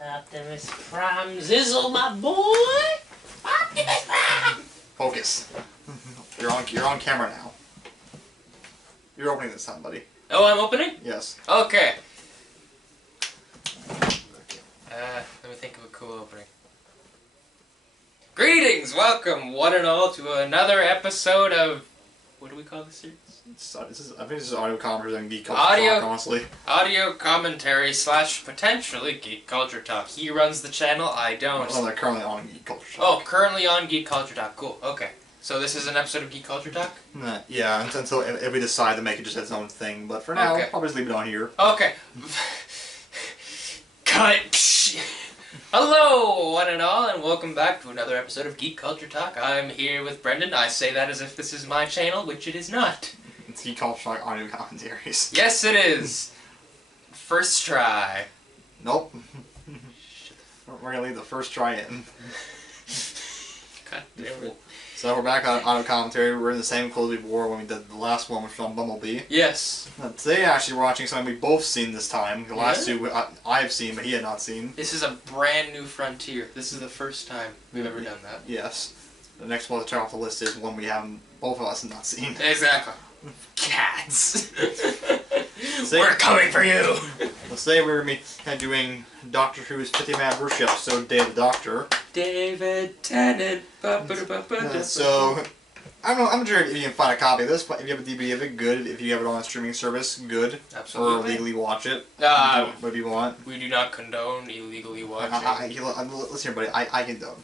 Optimus Prime Zizzle, my boy! Optimus Prime! Focus. You're on camera now. You're opening this time, buddy. Oh, I'm opening? Yes. Okay. Let me think of a cool opening. Greetings! Welcome, one and all, to another episode of... What do we call this series? I think this is audio commentary and geek culture Audio- talk, honestly. Audio commentary / potentially Geek Culture Talk. He runs the channel, I don't. Well, they're currently on Geek Culture Talk. Oh, currently on Geek Culture Talk. Cool, okay. So this is an episode of Geek Culture Talk? Yeah, until if we decide to make it just its own thing. But for now, Okay. probably just leave it on here. Okay. Cut! Hello, one and all, and welcome back to another episode of Geek Culture Talk. I'm here with Brendan. I say that as if this is my channel, which it is not. It's Geek Culture Talk audio commentaries. Yes, it is. First try. Nope. We're gonna leave the first try in. God damn it. So we're back on audio commentary. We're in the same clothes we wore when we did the last one, which was on Bumblebee. Yes. Today, actually, we're watching something we've both seen this time. The last Yeah? two I've seen, but he had not seen. This is a brand new frontier. This is the first time we've ever done that. Yes. The next one to turn off the list is one we haven't, both of us have not seen. Exactly. Cats. We're coming for you. Let's say we're going to be doing Doctor Who's 50th anniversary episode, Day of the Doctor. David Tennant. So, I don't know, I'm not sure if you can find a copy of this, but if you have a DVD of it, good. If you have it on a streaming service, good. Absolutely. Or legally watch it. Whatever you want. We do not condone illegally watching. Listen here, buddy, I condone.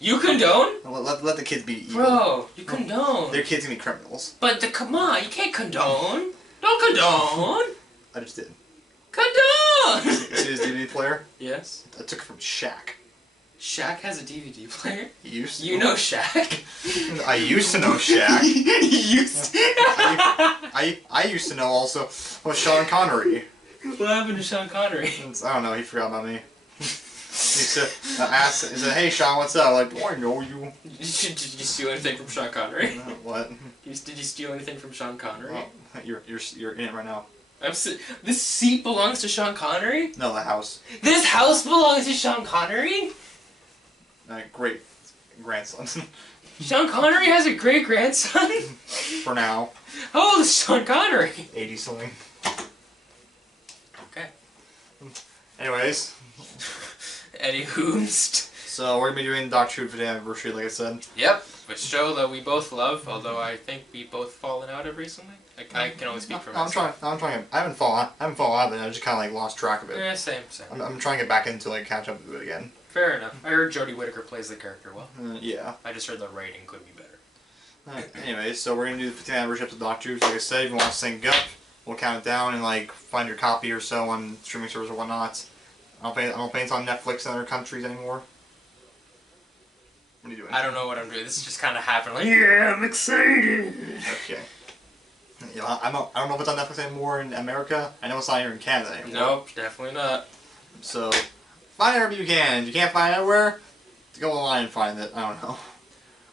You condone? Let the kids be evil. Bro, you condone. Their kids can be criminals. But come on, you can't condone. Don't condone. I just did. Condone! See his DVD player? Yes. I took it from Shaq. Shaq has a DVD player? He used to. You know Shaq? I used to know Shaq. You used to. I used to know also was Sean Connery. What happened to Sean Connery? I don't know, he forgot about me. He said, he said, hey Sean, what's up? Like, oh, I know you. Did you steal anything from Sean Connery? What? Did you steal anything from Sean Connery? Oh, you're in it right now. This seat belongs to Sean Connery? No, the house. This house belongs to Sean Connery? Great grandson. Sean Connery has a great grandson? For now. How old is Sean Connery? 80 something. Okay. Anyways. Eddie Hoomst. So we're gonna be doing Doctor Who for the anniversary, like I said. Yep, a show that we both love, although I think we both fallen out of recently. I can only speak for myself. I'm trying. I haven't fallen out of it. I just kind of like lost track of it. Yeah, same. I'm trying to get back into like catch up with it again. Fair enough. I heard Jodie Whittaker plays the character well. Yeah. I just heard the writing could be better. Anyways, so we're gonna do the 50th anniversary episode of Doctor Who. So like I said, if you want to sync up, we'll count it down and like find your copy or so on streaming service or whatnot. I don't think it's on Netflix in other countries anymore. What are you doing? I don't know what I'm doing. This just kind of happened. Like, yeah, I'm excited. Okay. Yeah, I don't know if it's on Netflix anymore in America. I know it's not here in Canada anymore. Nope, definitely not. So, find it wherever you can. If you can't find it anywhere, go online and find it. I don't know.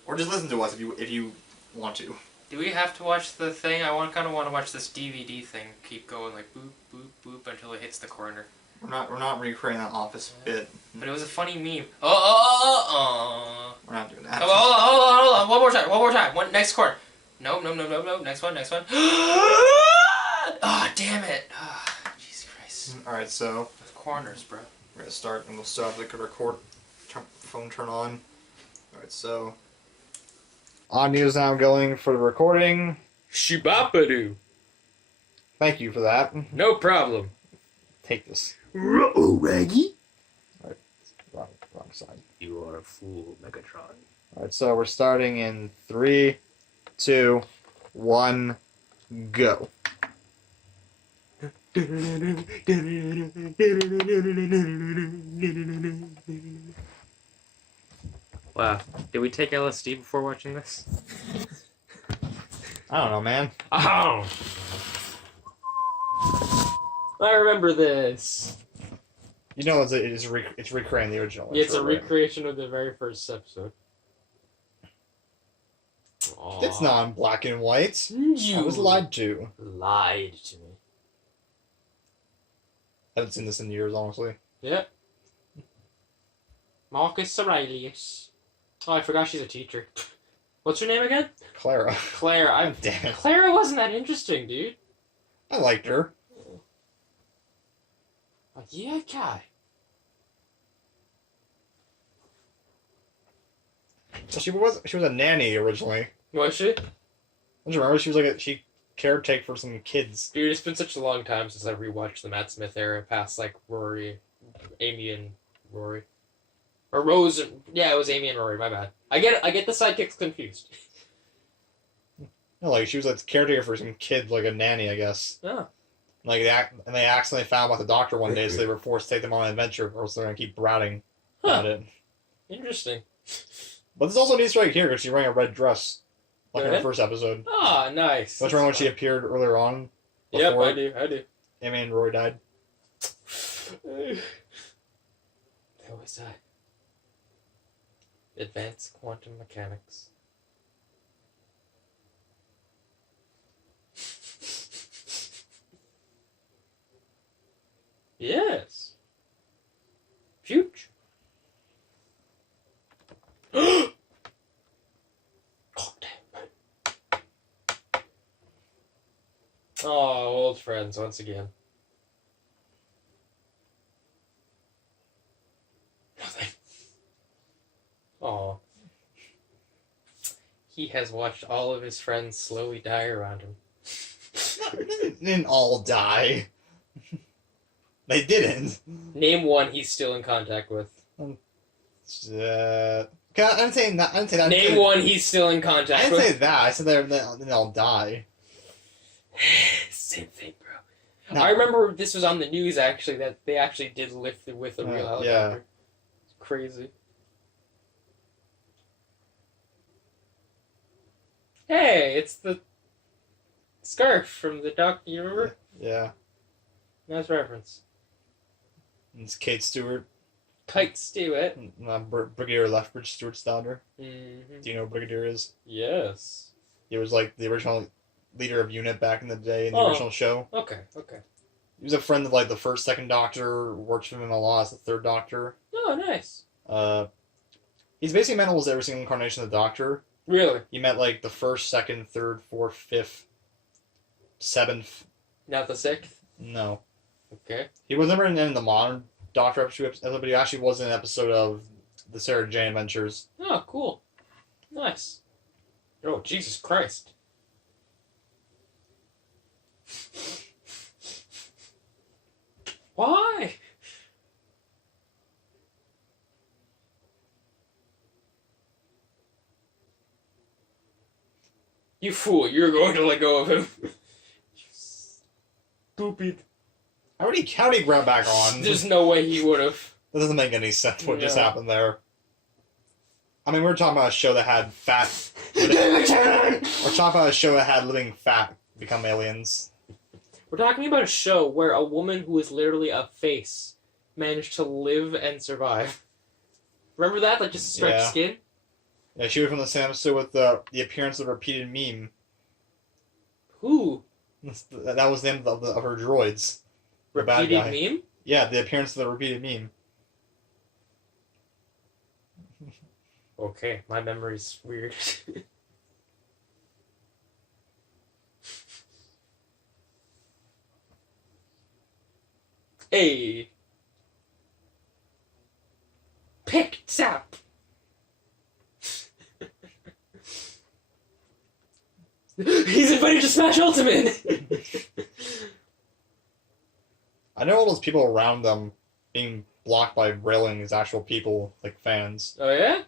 Or just listen to us if you want to. Do we have to watch the thing? I kind of want to watch this DVD thing. Keep going like boop, boop, boop until it hits the corner. We're not recreating that Office bit. But it was a funny meme. We're not doing that. Hold on. One more time. Next corner. No. Next one. Ah, damn it. Ah, Jesus Christ. Alright, so Corners, bro. we're gonna start and we'll start with the record phone turn on. Alright, so audio is now going for the recording. Shibapadoo. Thank you for that. No problem. Take this. Uh-oh, Raggy. Alright, wrong side. You are a fool, Megatron. Alright, so we're starting in 3, 2, 1, go. Wow. Did we take LSD before watching this? I don't know, man. Oh! I remember this. You know it's recreating the original. Yeah, it's a right? recreation of the very first episode. Aww. It's not in black and white. You I was lied to. lied to me. I haven't seen this in years, honestly. Yep. Marcus Aurelius. Oh, I forgot she's a teacher. What's her name again? Clara. Claire. Damn it. Clara wasn't that interesting, dude. I liked her. Yeah, guy. So she was a nanny originally. Was she? Don't you remember? She was like she caretake for some kids. Dude, it's been such a long time since I rewatched the Matt Smith era, past like Amy and Rory. Or Rose and... Yeah, it was Amy and Rory, my bad. I get the sidekicks confused. No, like she was a caretaker for some kid, like a nanny, I guess. Oh. Like they accidentally found out the doctor one day, so they were forced to take them on an adventure, or else they're gonna keep bratting about it. Interesting. But there's also an Easter egg here because she's wearing a red dress, like in Okay. the first episode. Ah, nice. Don't you remember when she appeared earlier on? Yep, before I do. Amy and Roy died. They always die. Advanced quantum mechanics. Yes. Future. God damn. Oh, old friends once again. Nothing. Oh. He has watched all of his friends slowly die around him. They didn't all die. They didn't. Name one he's still in contact with. Okay, I didn't say that. I didn't say that. Name one he's still in I contact didn't with. say that. I said they didn't all die. Same thing, bro. No. I remember this was on the news, actually, that they actually did lift it with a real helicopter. Yeah. It's crazy. Hey, it's the scarf from the Doctor, you remember? Yeah. Nice reference. It's Kate Stewart, Kite Stewart. Brigadier Lethbridge Stewart's daughter. Mm-hmm. Do you know who Brigadier is? Yes. He was like the original leader of UNIT back in the day in the Oh. original show. Okay. He was a friend of like the first, second Doctor. Worked with him a lot as the third Doctor. Oh, nice. He's basically met almost every single incarnation of the Doctor. Really? He met like the first, second, third, fourth, fifth, seventh. Not the sixth? No, Okay. he was never in the modern Doctor episode, but he actually was in an episode of the Sarah Jane Adventures. Oh, cool. Nice. Oh, Jesus Christ. Why? You fool, you're going to let go of him. You stupid. How did he grab back on? There's no way he would have. That doesn't make any sense. What just No. happened there? I mean, we're talking about a show that had fat. We're talking about a show that had living fat become aliens. We're talking about a show where a woman who is literally a face managed to live and survive. Remember that? Like, just stretch Yeah. skin? Yeah, she was from the same episode with the appearance of a repeated meme. Who? That was the name of her droids. The bad Repeated guy. meme? Yeah, the appearance of the repeated meme. Okay, my memory's weird. Hey. Picked up. He's invited to Smash Ultimate. I know all those people around them being blocked by railing as actual people, like fans. Oh yeah?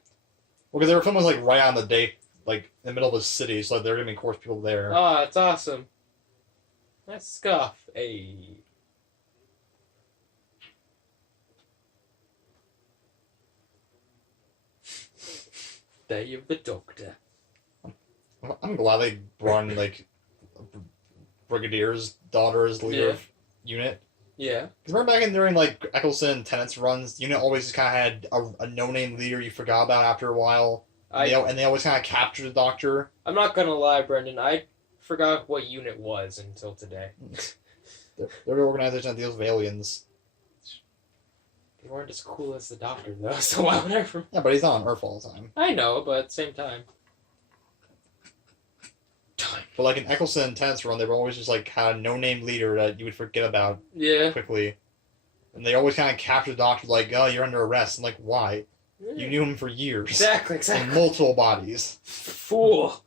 Well, because they were filming like right on the date, like in the middle of a city, so there are gonna be, of course, people there. Oh, it's awesome. Nice scuff. Hey. Day of the Doctor. I'm glad they brought in like Brigadier's daughter as leader Yeah. of UNIT. Yeah. Because remember back in during like Eccleston and Tennant's runs, UNIT always just kind of had a no-name leader you forgot about after a while. And they always kind of captured the Doctor. I'm not gonna lie, Brendan. I forgot what unit was until today. They're the organization that deals with aliens. You weren't as cool as the Doctor, though, so why would I remember? Yeah, but he's not on Earth all the time. I know, but at the same time. But like in Eccleston and Tennant's Run, they were always just like had a no-name leader that you would forget about Yeah. quickly. And they always kind of capture the Doctor like, oh, you're under arrest. I'm like, why? You knew him for years. Exactly. In multiple bodies. Fool.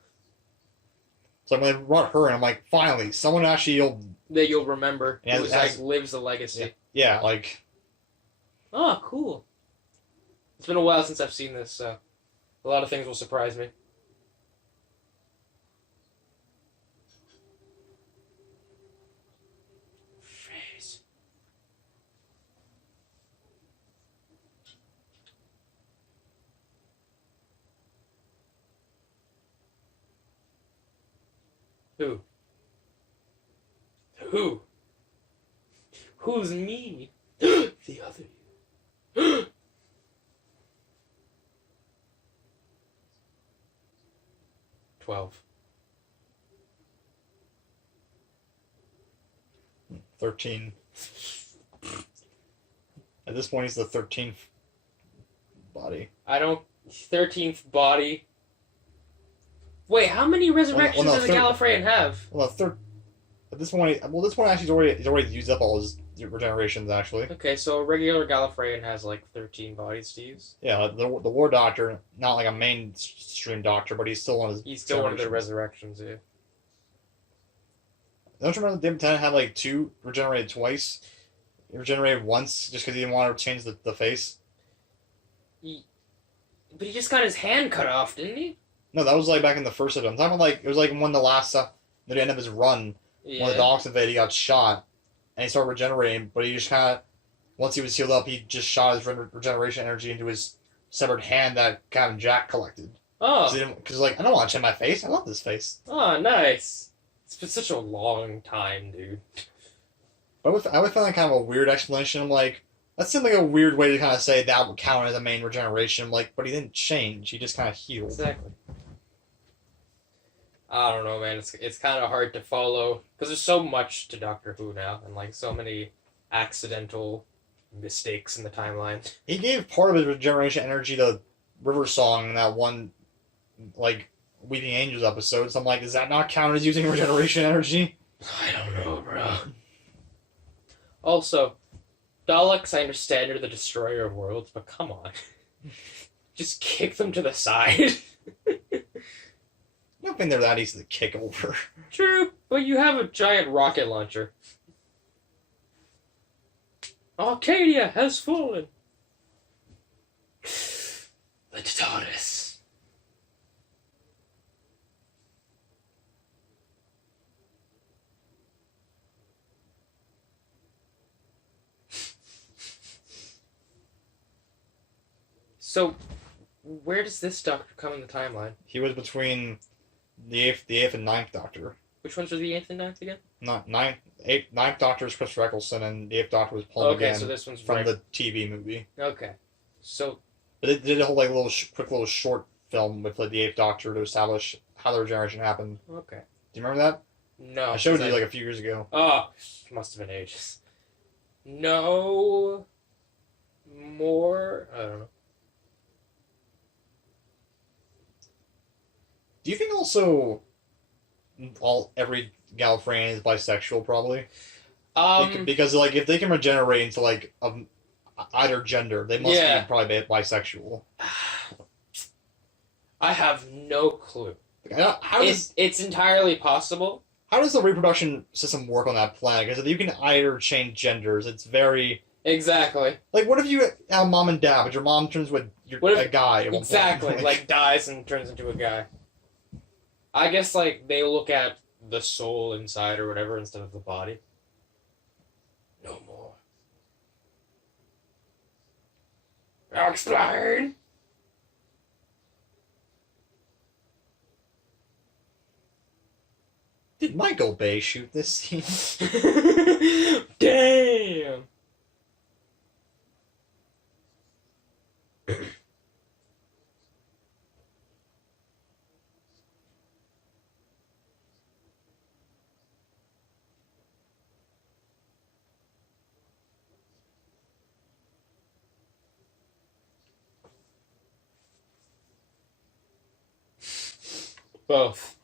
So when they brought her in, I'm like, finally, someone actually That you'll remember. Yeah, Who's like lives the legacy. yeah, like... Oh, cool. It's been a while since I've seen this, so a lot of things will surprise me. Phrase. Who? Who? Who's me? The other you. 12. 13. At this point, he's the 13th body. 13th body. Wait, how many resurrections Well, no, does a Gallifreyan have? Well, at this point, this one actually he's already used up all his regenerations, actually. Okay, so a regular Gallifreyan has like 13 bodies to use. Yeah, the War Doctor, not like a mainstream Doctor, but he's still one of his. He's still one of the resurrections, yeah. Don't you remember David Tennant had like 2 regenerated twice? He regenerated once just because he didn't want to change the face. But he just got his hand cut off, didn't he? No, that was like back in the first episode. I'm talking about like it was like when the last near the end of his run, Yeah. when the dogs invaded, he got shot, and he started regenerating. But he just kind of once he was healed up, he just shot his regeneration energy into his severed hand that Captain Jack collected. Oh. Because like I don't want to change my face. I love this face. Oh, nice. It's been such a long time, dude. But I would find that kind of a weird explanation. I'm like, that seemed like a weird way to kind of say that would count as a main regeneration. I'm like, but he didn't change. He just kind of healed. Exactly. I don't know, man. It's kind of hard to follow because there's so much to Doctor Who now, and like so many accidental mistakes in the timeline. He gave part of his regeneration energy to River Song in that one, like, Weeping Angels episode. So I'm like, does that not count as using regeneration energy? I don't know, bro. Also, Daleks, I understand, are the destroyer of worlds, but come on. Just kick them to the side. I don't think they're that easy to kick over. True, but you have a giant rocket launcher. Arcadia has fallen. The TARDIS. So, where does this Doctor come in the timeline? He was between the eighth and ninth Doctor. Which ones are the 8th and 9th again? Not ninth Doctor is Chris Eccleston, and the 8th Doctor was Paul Okay, McGann so this one's from right. the TV movie. Okay, so But they did a whole like quick little short film with like the 8th Doctor to establish how the regeneration happened. okay. Do you remember that? No, I showed 'cause you like a few years ago. Oh, must have been ages. No more. I don't know. Do you think also every Gallifreyan is bisexual? Probably. Because like if they can regenerate into like either gender, they must Yeah. be probably bisexual. I have no clue. Like, It's entirely possible. how does the reproduction system work on that planet? Because if you can either change genders, it's very Exactly. like what if you have mom and dad, but your mom turns with a guy? At one point? Exactly. Like dies and turns into a guy. I guess like they look at the soul inside or whatever instead of the body. No more. Explain. Did Michael Bay shoot this scene? Damn. Both.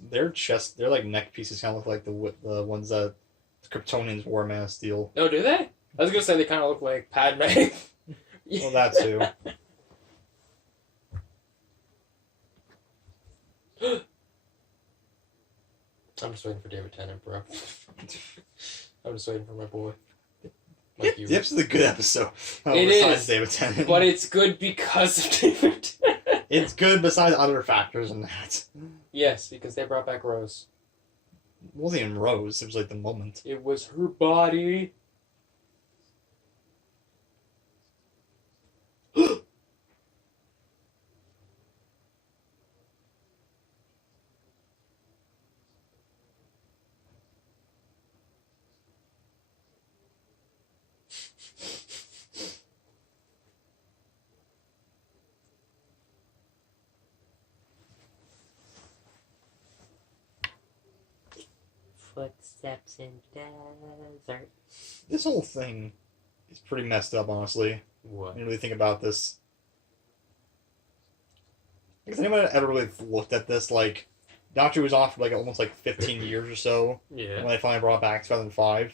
Their chest, their like neck pieces kind of look like the ones that the Kryptonians wore in Man of Steel. Oh, do they? I was gonna say they kind of look like Padme. Well, that too. I'm just waiting for David Tennant, bro. I'm just waiting for my boy. Like you. The episode's a good episode. It besides is, David Tennant. But it's good because of David Tennant. It's good besides other factors in that. Yes, because they brought back Rose. It wasn't even Rose. It was like the moment. It was her body. Footsteps in desert. This whole thing is pretty messed up, honestly. What? When you really think about this. Has anyone ever really looked at this? Like, Doctor was off for like almost like 15 years or so Yeah. when they finally brought it back in 2005.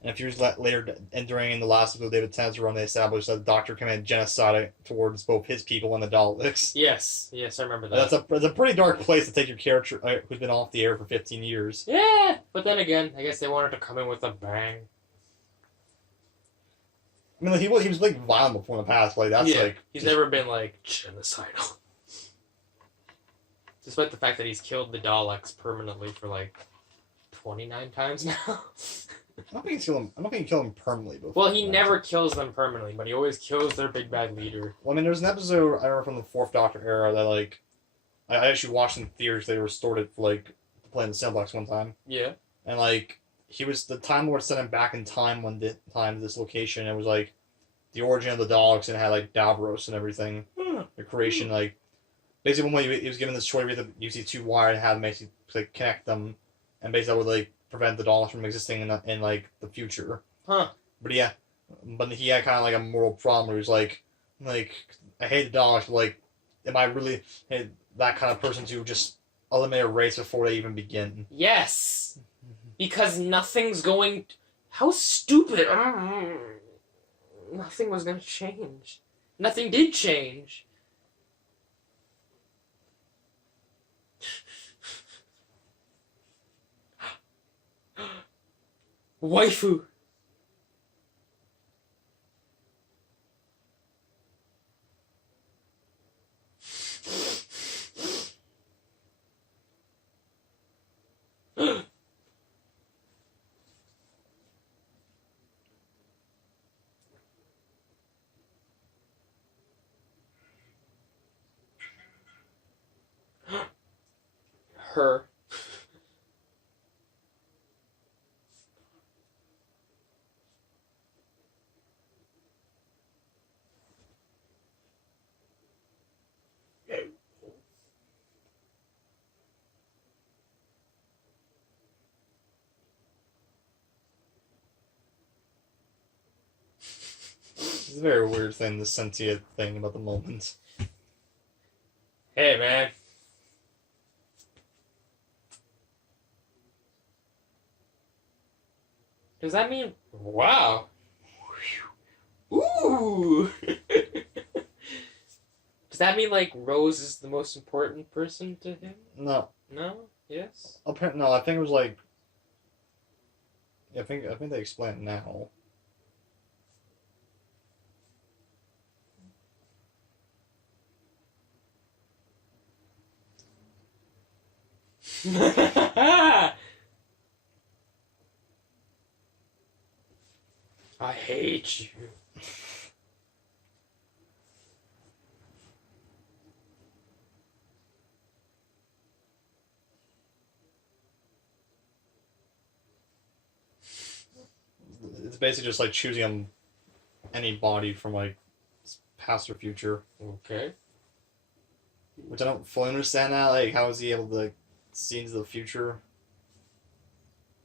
And a few years later, and during the last episode of David Tennant's run, they established that the Doctor committed genocide towards both his people and the Daleks. Yes. Yes, I remember that. That's a pretty dark place to take your character who's been off the air for 15 years. Yeah, but then again, I guess they wanted to come in with a bang. I mean, like, he was like violent before in the past. Like that's Yeah, like he's just- never been like genocidal. Despite the fact that he's killed the Daleks permanently for like 29 times now. I don't think he killed him permanently before. Well, he never kills them permanently, but he always kills their big bad leader. Well, I mean, there's an episode I remember from the Fourth Doctor era that like I actually watched in theaters. They restored it for like to play in the Cineplex one time, Yeah. and like he was the Time Lord sent him back in time to this location. It was like the origin of the Daleks and it had like Davros and everything. The creation like basically when he was given this choice, we had to use these two wires and have them basically like, connect them, and basically that would like prevent the Daleks from existing in like the future. Huh. But yeah, but he had kind of like a moral problem where he was like I hate the Daleks, but like, am I really that kind of person to just eliminate a race before they even begin? Yes! Because nothing's going... How stupid! Nothing was going to change. Nothing did change. Waifu! Her. It's a very weird thing, the sentient thing about the moment. Hey, man. Does that mean... Wow. Ooh! Does that mean, like, Rose is the most important person to him? No, No? Yes? apparently no. I think it was like. I think they explain it now. I hate you. It's basically just like choosing any body from like past or future. Okay. Which I don't fully understand that. Like, how is he able to see into the future?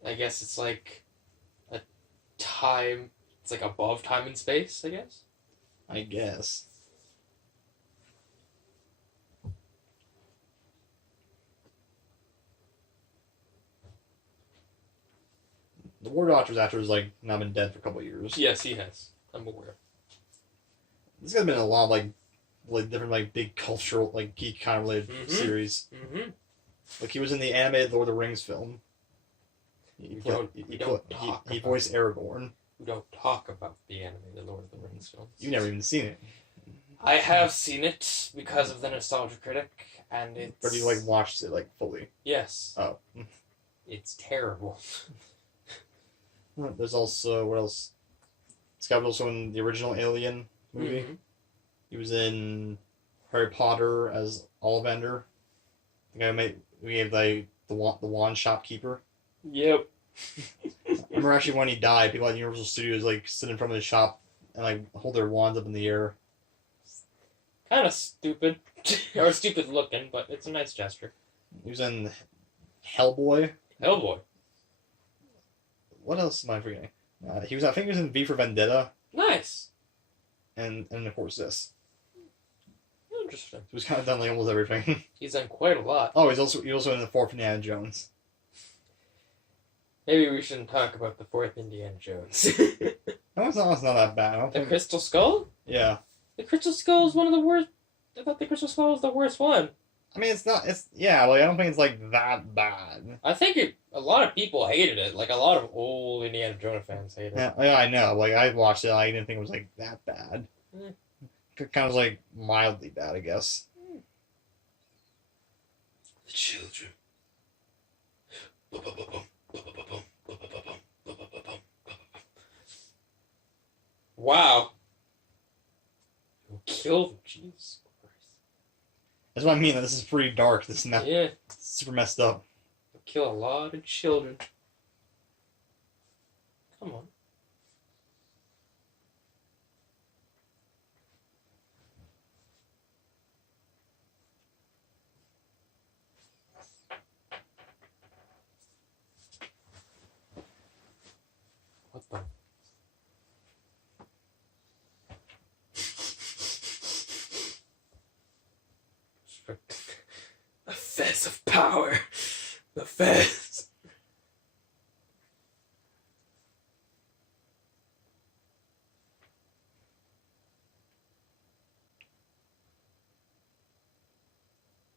I guess it's like a time. It's like above time and space, I guess. I guess. The War Doctor's actor's like now been dead for a couple of years. Yes, he has. I'm aware. This guy's been in a lot of like different like big cultural like geek kind of related Mhm. series. Mm-hmm. Like he was in the animated Lord of the Rings film. We don't talk He about voiced Aragorn. We don't talk about the animated Lord of the Rings films. You've never even seen it, I have seen it because of the Nostalgia Critic, and it's. but you like watched it like fully. Yes. Oh. It's terrible. There's also what else? This guy was also in the original Alien movie. Mhm. He was in Harry Potter as Ollivander. The guy who gave the wand shopkeeper. Yep. I remember actually when he died, people at Universal Studios like sit in front of his shop and like hold their wands up in the air. Kind of stupid, or stupid looking, but it's a nice gesture. He was in Hellboy. Hellboy. What else am I forgetting? He was, I think he was in V for Vendetta, Nice. and of course this. Interesting. He was kind of done like almost everything. He's done quite a lot. Oh, he's also in the fourth Indiana Jones. Maybe we shouldn't talk about the fourth Indiana Jones. No, it's not that bad. I don't The think. Crystal Skull? Yeah, The Crystal Skull is one of the worst. I thought the Crystal Skull was the worst one. I mean it's not. It's yeah, like I don't think it's like that bad. I think a lot of people hated it. Like a lot of old Indiana Jones fans hated it. Yeah, I know. Like I watched it, I didn't think it was like that bad. Mm. Kind of like mildly bad, I guess. The children. Wow. You killed him, Jesus Christ. That's what I mean. This is pretty dark. This is Yeah, super messed up. you kill a lot of children. Come on. What the? The fez of power. The fez.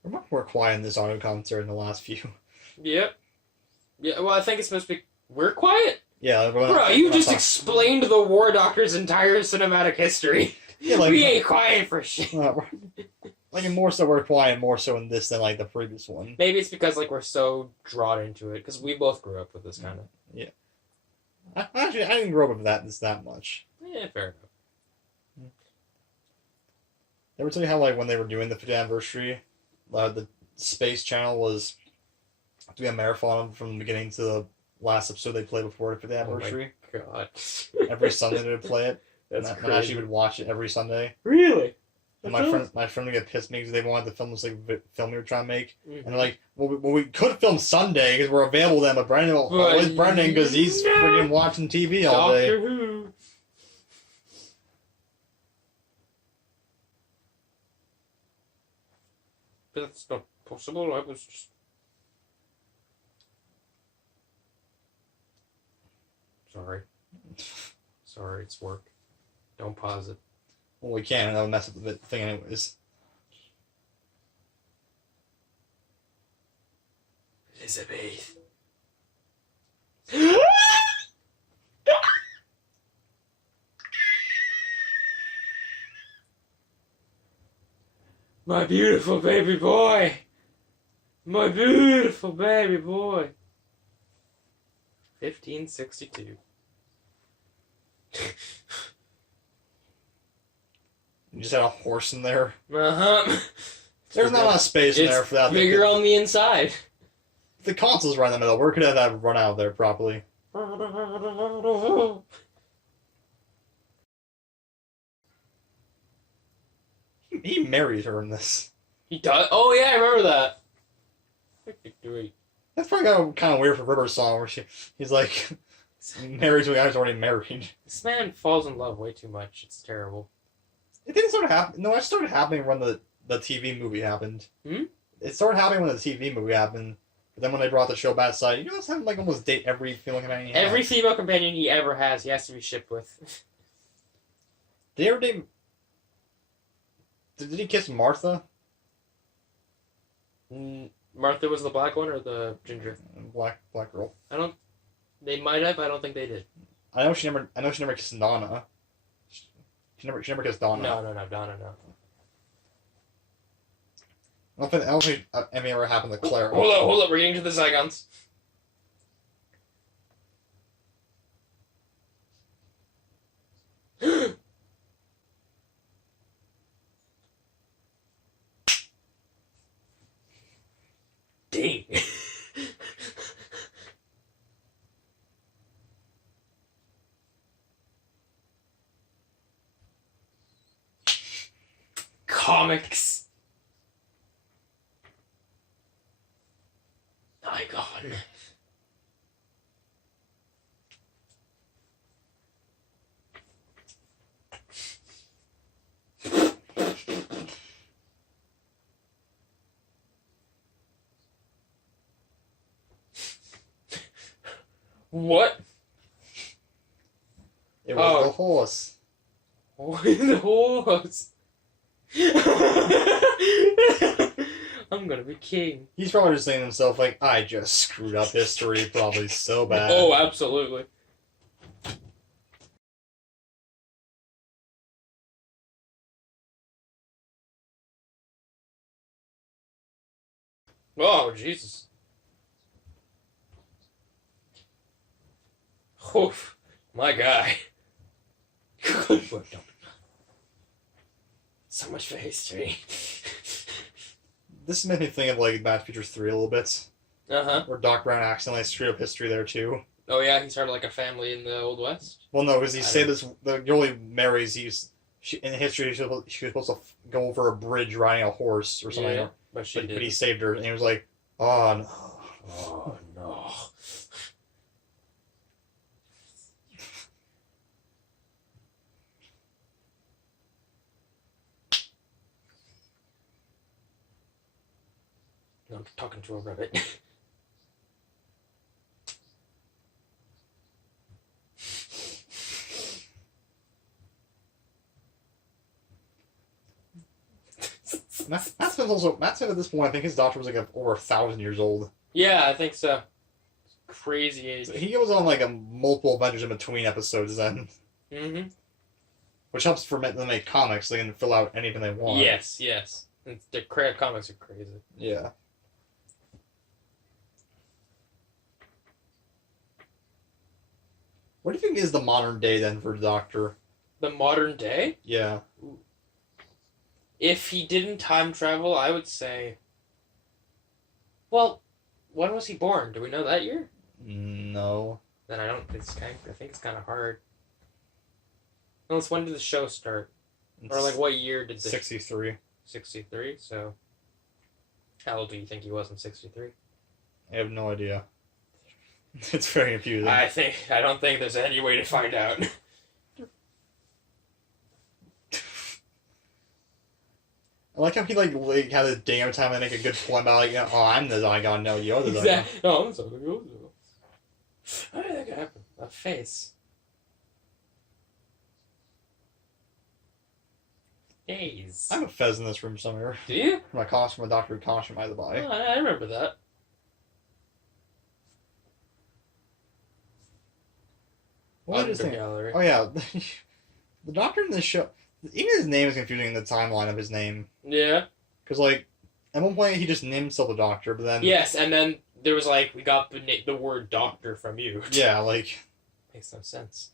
We're much more quiet in this audio commentary than the last few. Yep. Yeah, well, I think it's supposed to be. We're quiet? Yeah, Bro, you just explained the War Doctor's entire cinematic history. Yeah, like, We ain't quiet for shit. like more so we're quiet more so in this than like the previous one. Maybe it's because like we're so drawn into it because we both grew up with this kind of. Actually, I didn't grow up with that much. Yeah, fair enough. They ever tell you how like when they were doing the 50th anniversary, the Space Channel was doing a marathon from the beginning to the last episode they played before the 50th anniversary. Oh my god. Every Sunday they would play it. That's and I crazy. actually would watch it every Sunday. Really? And my friend would get pissed at me because they wanted to film this like film we were trying to make, Mhm. and they're like, well, we could film Sunday because we're available then, but Brendan, with Brendan because he's no. freaking watching TV all day. Doctor Who. But that's not possible. I was just. Sorry. Sorry, it's work. Don't pause it. Well, we can, and that would mess up the thing anyways. Elizabeth. My beautiful baby boy. My beautiful baby boy. 1562. You just had a horse in there. Uh-huh. There's not enough space in there for that. Bigger on the inside. The console's right in the middle. Where could that run out of there properly? marries her in this. He does? Oh, yeah, I remember that. 53. That's probably kind of weird for River's song, where he's like married to a guy who's already married. This man falls in love way too much. It's terrible. It didn't start happening. No, it started happening when the TV movie happened. Hmm? It started happening when the TV movie happened. But then when they brought the show Bad Side, you guys have like almost date every female companion he has. Every female companion he ever has, he has to be shipped with. Did he ever date... Did he kiss Martha? Martha was the black one or the ginger? Black girl. They might have. I don't think they did. I know she never kissed Donna. She never kissed Donna. No, Donna, no. I don't think Emmy ever happened to Claire. Hold up. We're getting to the Zygons. Dang. Comics. My God. What? It was the horse. The horse. I'm gonna be king. He's probably just saying to himself, like, I just screwed up history probably so bad. Oh, absolutely. Oh, Jesus. Oof. My guy. Good work, Doctor. So much for history. This made me think of, like, Back to the Future 3 a little bit. Uh-huh. Where Doc Brown accidentally screwed up history there, too. Oh, yeah, he started like a family in the Old West? Well, no, because he said this, the girl he marries, in history, she was supposed to go over a bridge riding a horse or something. Yeah, but she But did. he saved her, and he was like, oh, no. Oh, no. I'm talking to a rabbit. Matt Smith at this point, I think his doctor was like over 1,000 years old. Yeah, I think so. Crazy age. So he goes on like a multiple Avengers in between episodes then. Mm-hmm. Which helps for them to make comics. They can fill out anything they want. Yes. And the comics are crazy. Yeah. What do you think is the modern day then for the Doctor? The modern day? Yeah. If he didn't time travel, I would say... Well, when was he born? Do we know that year? No. Then I think it's kind of hard. Unless when did the show start? Or like what year did the... 63. 63, so... How old do you think he was in 63? I have no idea. It's very confusing. I don't think there's any way to find out. I like how he like had a damn time to make a good point about like, oh, I'm the Zygon, no, you're the Zygon. Exactly. No, I'm sorry. How did that happen? A face. Days. I have a fez in this room somewhere. Do you? My costume, my Doctor costume, by the by. Oh, I remember that. What did I just think? Gallery. Oh yeah, the Doctor in this show. Even his name is confusing in the timeline of his name. Yeah. Because like, at one point he just named himself the Doctor, but then Yes, and then there was like we got the word doctor from you. yeah, like Makes no sense.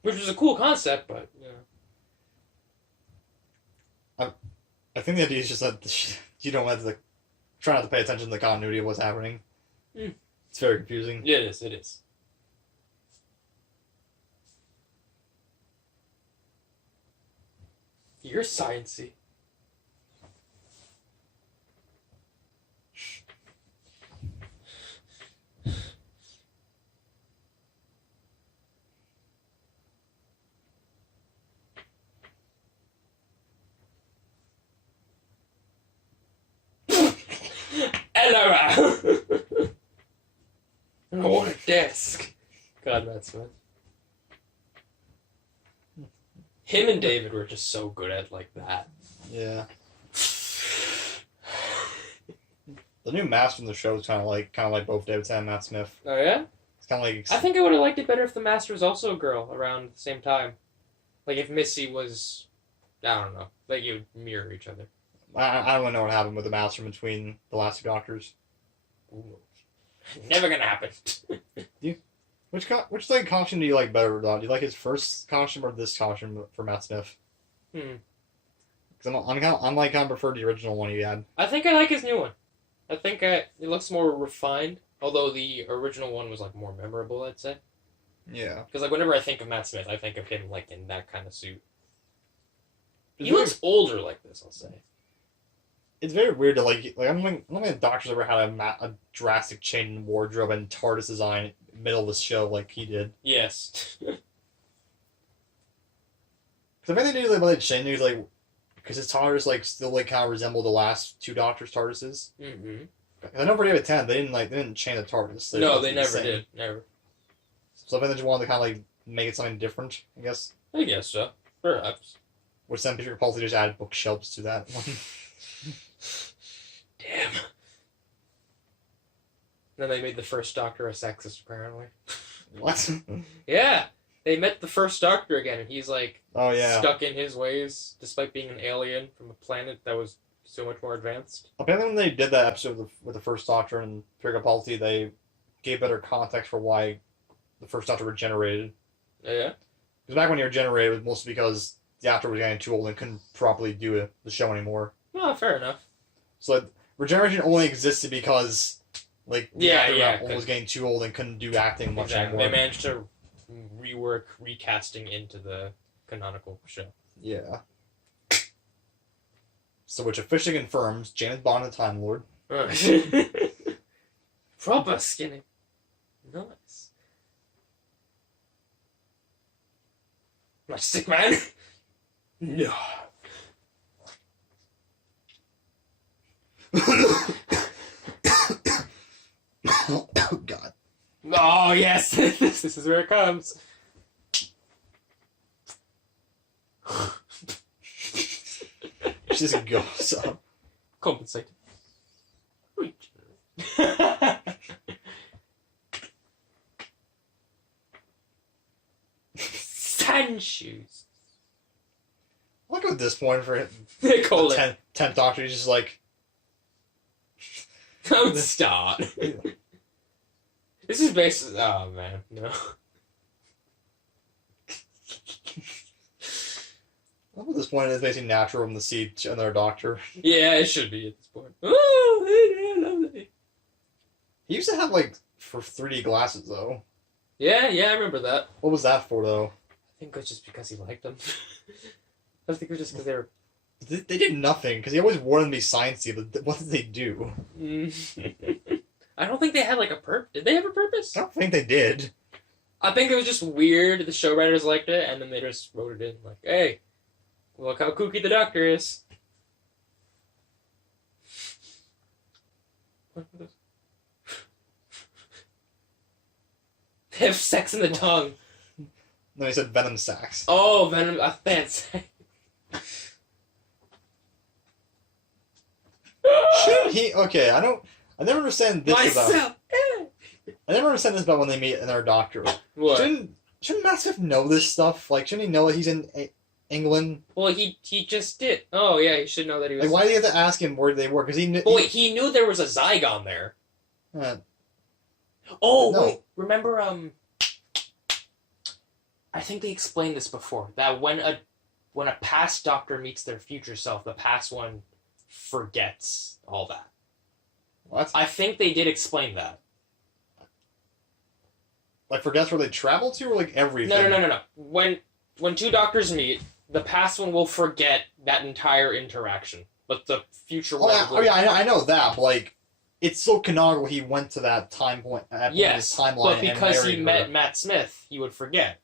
Which was a cool concept, but yeah. I think the idea is just that you don't have to try not to pay attention to the continuity of what's happening. Mm. It's very confusing. Yeah, it is. You're sciencey. Yes. God, Matt Smith. Him and David were just so good at like that. Yeah. The new mask from the show is kind of like both David Tennant and Matt Smith. Oh yeah. It's kind of like. I think I would have liked it better if the Master was also a girl around the same time. Like if Missy was, I don't know, like you would mirror each other. I don't really know what happened with the master between the last two Doctors. Ooh. Never gonna happen. Which like costume do you like better, Don? Do you like his first costume or this costume for Matt Smith? Because I'm like kind of prefer the original one he had. I think I like his new one. I think it looks more refined, although the original one was like more memorable, I'd say. Yeah. Because like whenever I think of Matt Smith, I think of him like in that kind of suit. It's He looks older like this, I'll say. It's very weird to like I don't think the Doctors ever had a drastic change in wardrobe and TARDIS design in the middle of the show like he did. Yes. Because I think they do like change like because his TARDIS like still like kind of resembled the last two Doctors' TARDISes. Mm-hmm. I know for David Tennant they didn't change the TARDIS. No, they the never same. did. Never. So I think they just wanted to kind of like make it something different. I guess. I guess so. Perhaps. Which then Peter Capaldi just added bookshelves to that one. Damn. Then they made the first Doctor a sexist, apparently. What? Yeah! They met the first Doctor again, and he's like Oh yeah. stuck in his ways, despite being an alien from a planet that was so much more advanced. Apparently, when they did that episode with the first Doctor and Peter Capaldi, they gave better context for why the first Doctor regenerated. Yeah? Because back when he regenerated, it was mostly because the actor was getting too old and couldn't properly do the show anymore. Oh, fair enough. So like, regeneration only existed because like the Yeah, actor yeah, was getting too old and couldn't do acting much Exactly. anymore. They managed to rework recasting into the canonical show. Yeah. So which officially confirms James Bond the Time Lord. Proper skinny. Nice. My stick man? No. Oh God. Oh yes, this is where it comes. She just goes up. Compensate. Sand shoes. Look at this point for They call it. 10th Doctor. He's just like, Don't start. This is based. Oh man, no. up at this point it's basically natural from the seat another Doctor. Yeah, it should be at this point. Oh, I love it. He used to have like for 3D glasses though. Yeah, I remember that. What was that for though? I think it was just because he liked them. I think it was just because they were. They did nothing because he always wore them to be sciencey. But what did they do? I don't think they had like a purpose. Did they have a purpose? I don't think they did. I think it was just weird. The show writers liked it, and then they just wrote it in like, "Hey, look how kooky the Doctor is." They have sex in the tongue. No, he said venom sacs. Oh, Venom! That's. Shouldn't he? Okay, I never understand this about. Myself. I never understand this about when they meet another Doctor. What? Shouldn't Matt Smith know this stuff? Like, shouldn't he know that he's in England? Well, he just did. Oh yeah, he should know that he was. Like, why do you have to ask him where they were? Because he knew. But wait, he knew there was a Zygon there. No. Wait, remember I think they explained this before, that when a past Doctor meets their future self, the past one forgets all that. What? I think they did explain that. Like, forgets where they traveled to, or like everything? No. When two Doctors meet, the past one will forget that entire interaction, but the future one will... I know that, but like, it's so canonical he went to that time point at Yes, his timeline but because and he married met her. Matt Smith, he would forget.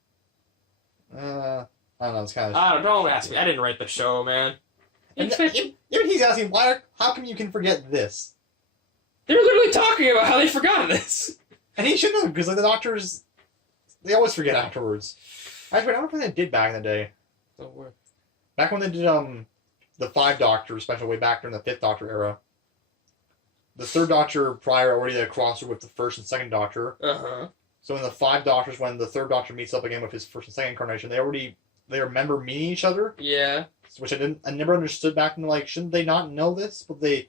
I don't know, it's kind of... I don't ask me. I didn't write the show, man. And even he's asking, how come you can forget this? They're literally talking about how they forgot this. And he should know, because like, the doctors, they always forget afterwards. Actually, I don't know what they did back in the day. Don't worry. Back when they did the 5 Doctor special way back during the 5th Doctor era, the 3rd Doctor prior already had a crossover with the 1st and 2nd Doctor. Uh-huh. So in the 5 Doctors, when the 3rd Doctor meets up again with his 1st and 2nd incarnation, they remember meeting each other, Yeah. which I never understood back in, like, shouldn't they not know this? But when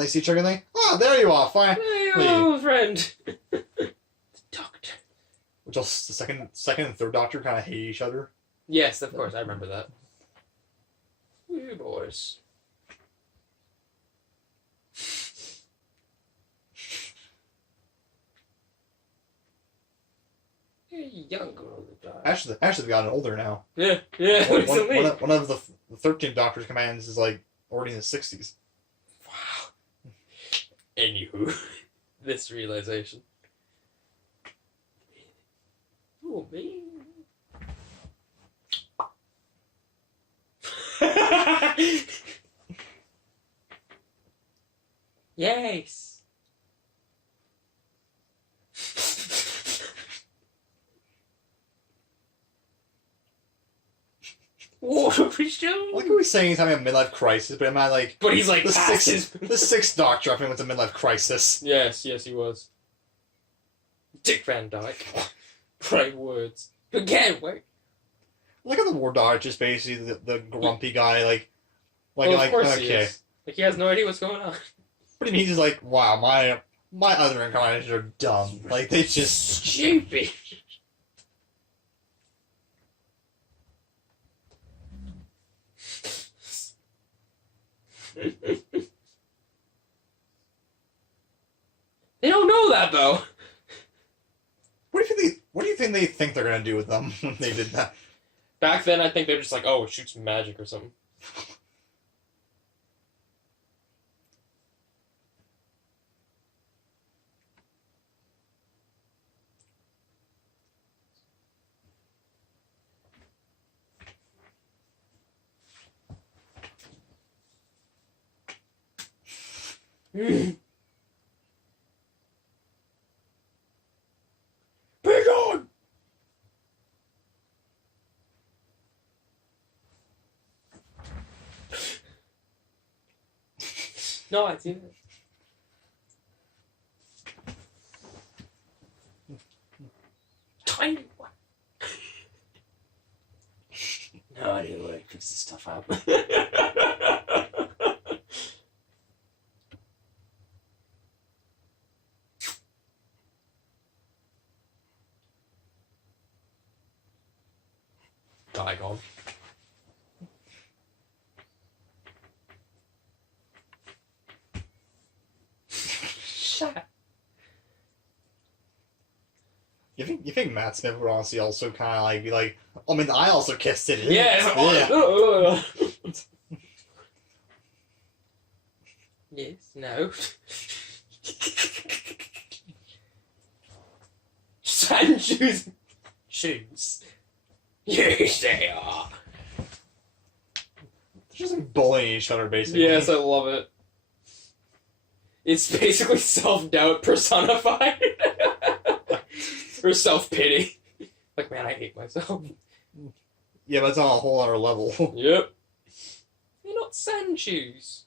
they see each other, they, oh, there you are, fine. Hey, old friend. The Doctor. Which also, the second and 3rd Doctor kind of hate each other. Yes, of course, I remember that. You boys. You're younger all the time. Actually, they've gotten older now. Yeah, One, recently. one of the 13th Doctor's commands is like already in his 60s. Wow. Anywho, this realization. Oh, man. Yes. What are we doing? Like he was saying he's having a midlife crisis, but I'm not like But he's like the passes. sixth Doctor. I think was a midlife crisis. Yes, he was. Dick Van Dyke. Right words. Again, wait. Look at the War Doctor, just basically the grumpy guy, like Well, of course he okay. is. Like he has no idea what's going on. But I mean, he's just like, wow, my other incarnations are dumb. Like they just Stupid. They don't know that though. What do you think they think they're gonna do with them when they did that? Back then, I think they're just like, oh, it shoots magic or something. Big on! No, I see that. Tiny one. No idea what I fix this stuff up. Diagon. Shut up. You think Matt Smith would honestly also kind of like be like, I mean, I also kissed it. Yeah. Yeah. Yes. No. Sand shoes. Shoes. Yes, they are. They're just like bullying each other basically. Yes, I love it. It's basically self-doubt personified. Or self-pity. Like, man, I hate myself. Yeah, but it's on a whole other level. Yep. They're not sand shoes.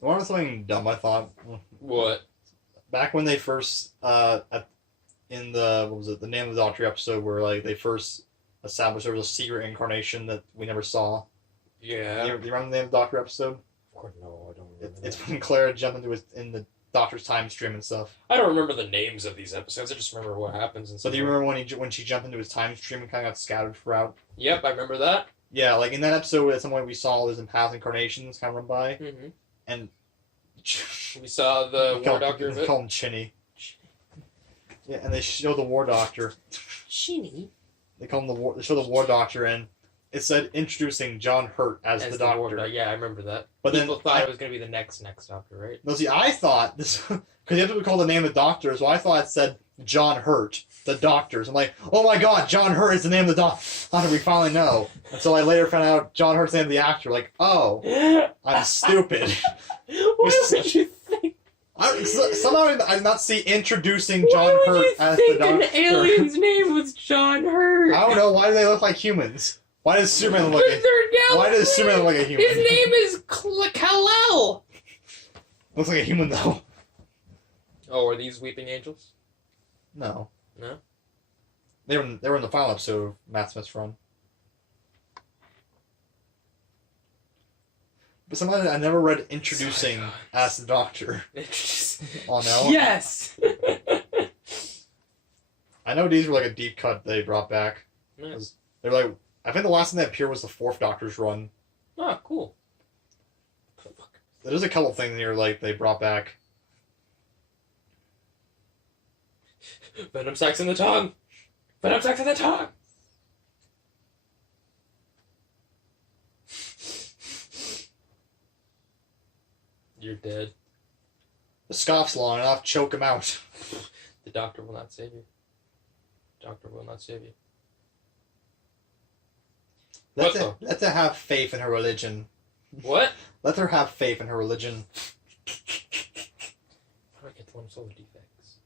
One of something dumb I thought. What? Back when they first in the what was it, the Name of the Doctor episode where like they first established there was a secret incarnation that we never saw. Yeah. You remember the Name of the Doctor episode? Of course, no, I don't remember. It's when Clara jumped in the Doctor's time stream and stuff. I don't remember the names of these episodes. I just remember what happens. And So do you remember when she jumped into his time stream and kind of got scattered throughout? Yep, I remember that. Yeah, like in that episode, at some point we saw there's in past incarnations kind of run by, Mm-hmm. and We saw the War Doctor of They it. call him Chinny. Yeah, and they show the War Doctor. Shinny. They call him They show the War Doctor, and it said introducing John Hurt as the Doctor. Yeah, I remember that. But then People thought it was going to be the next Doctor, right? No, see, I thought this because you have to call the name of the Doctor, so I thought it said John Hurt, the Doctors. I'm like, oh my God, John Hurt is the name of the Doctor. How did we finally know? Until I later found out John Hurt's the name of the actor. Like, oh, I'm stupid. What would you think? Somehow I did not see introducing John Why would Hurt you as think the an Doctor. alien's name was John Hurt? I don't know. Why do they look like humans? Why does Superman look like Why does Superman look like a human? His name is Kal-El. Looks like a human though. Oh, are these weeping angels? No. No? They were in the final episode of Matt Smith's run. But somehow I never read introducing as the Doctor. Oh no. Yes. I know these were like a deep cut they brought back. Nice. They're like, I think the last thing that appeared was the fourth Doctor's run. Oh, cool. There's a couple things here like they brought back. Venom sacs in the tongue. Venom sacs in the tongue. You're dead. The scoff's long enough, choke him out. The Doctor will not save you. Doctor will not save you. Let her have faith in her religion. What? Let her have faith in her religion. How do I get the one solar defects?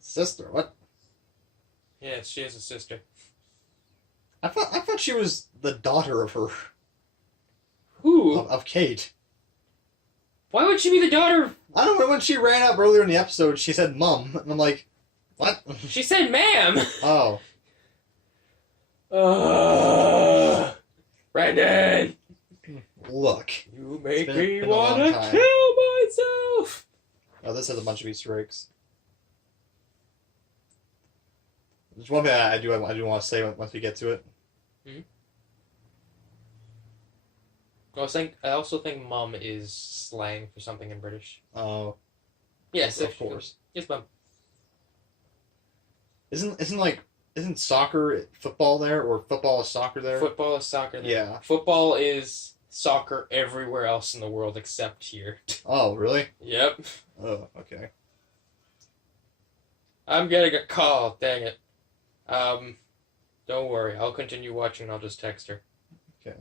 Sister, what? Yes, she has a sister. I thought she was the daughter of her Who? of Kate. Why would she be the daughter of... I don't know, when she ran up earlier in the episode, she said mum, and I'm like, what? She said ma'am! Oh. Brandon! Look. You make It's me been a long wanna time. kill myself! Oh, this has a bunch of Easter eggs. There's one thing I do want to say once we get to it. I also think mum is slang for something in British. Oh, Yes, of course. Yes, mum. Isn't soccer football there, or football is soccer there? Football is soccer. There. Yeah. Football is soccer everywhere else in the world except here. Oh, really? Yep. Oh, okay. I'm getting a call, dang it. Don't worry, I'll continue watching and I'll just text her. Okay.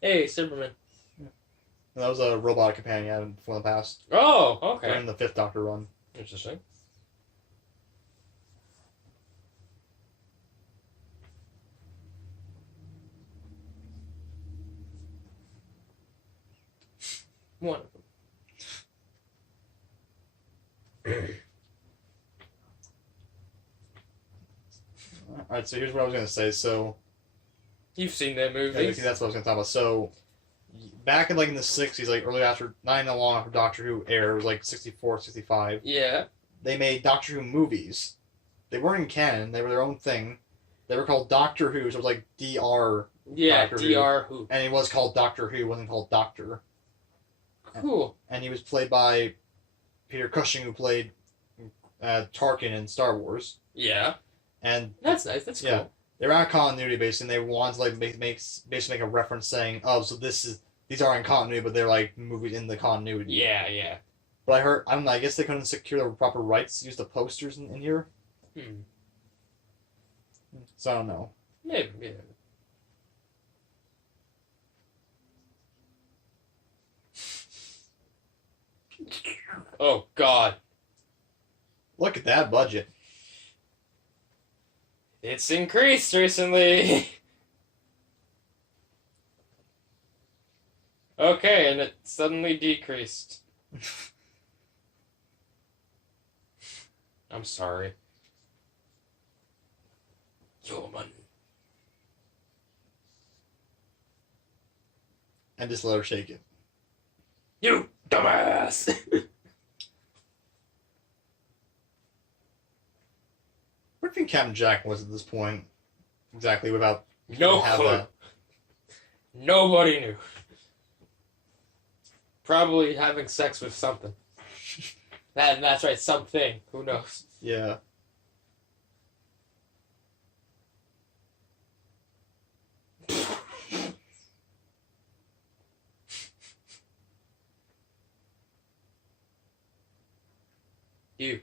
Hey, Superman. That was a robot companion from the past. Oh, okay. During the fifth Doctor run. Interesting. One of them. Alright, so here's what I was going to say. So, You've seen that movie. yeah, that's what I was going to talk about. So, back in the 60s, like early after, not even long after Doctor Who aired, it was like 64, 65, Yeah. they made Doctor Who movies. They weren't in canon, they were their own thing. They were called Doctor Who, so it was like DR, Yeah, Doctor Who. DR Who. and it was called Doctor Who, it wasn't called Doctor. Cool. And he was played by Peter Cushing, who played Tarkin in Star Wars. Yeah. And That's nice. That's Yeah. cool. they're out of continuity basically, and they wanted to like basically make a reference saying, oh, so these are in continuity, but they're like movies in the continuity. Yeah, yeah. But I don't know, I guess they couldn't secure the proper rights to use the posters in here. So I don't know. Maybe, yeah. Oh, God. Look at that budget. It's increased recently. Okay, and it suddenly decreased. I'm sorry. Human. And just let her shake it. You dumbass! Where do you think Captain Jack was at this point? Exactly, without No have clue. that. Nobody knew. Probably having sex with something. That's right, something. Who knows? Yeah. You.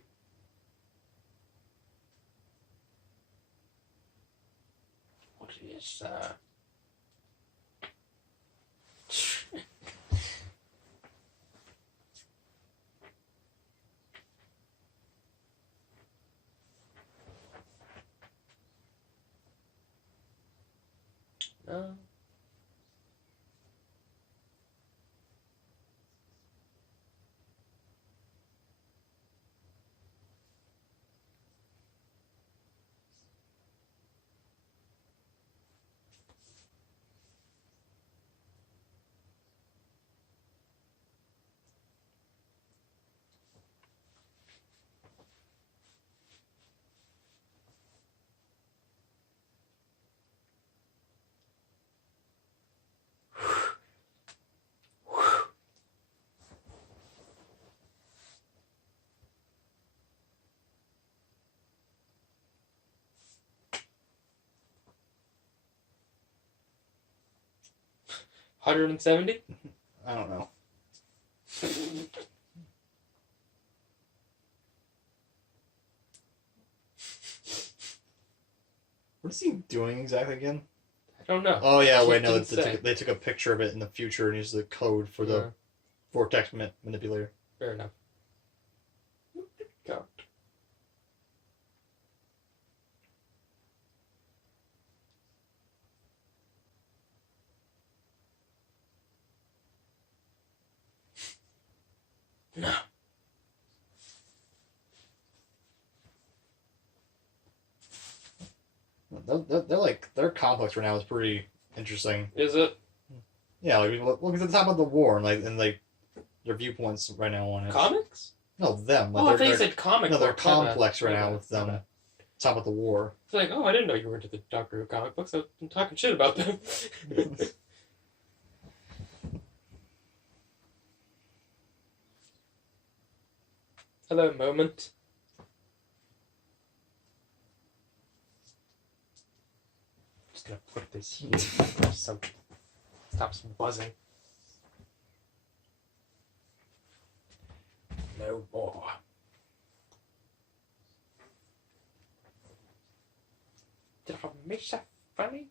What is that? No. $170? I don't know. What is he doing exactly again? I don't know. Oh yeah, wait, It no, didn't say. they took a picture of it in the future and used the code for the Yeah, vortex manipulator. fair enough. Go. No. They're like their complex right now is pretty interesting. Is it? Yeah, like look at the top of the war and like their viewpoints right now on it. Comics? No, them. Like Oh, I thought you they're said comic no, they're book. My bad. complex right My now bad. with My them. bad. Top of the war. It's like, oh, I didn't know you were into the Doctor Who comic books. I've been talking shit about them. Hello, moment. Just gonna put this here so it stops buzzing. No more. Did I make that funny?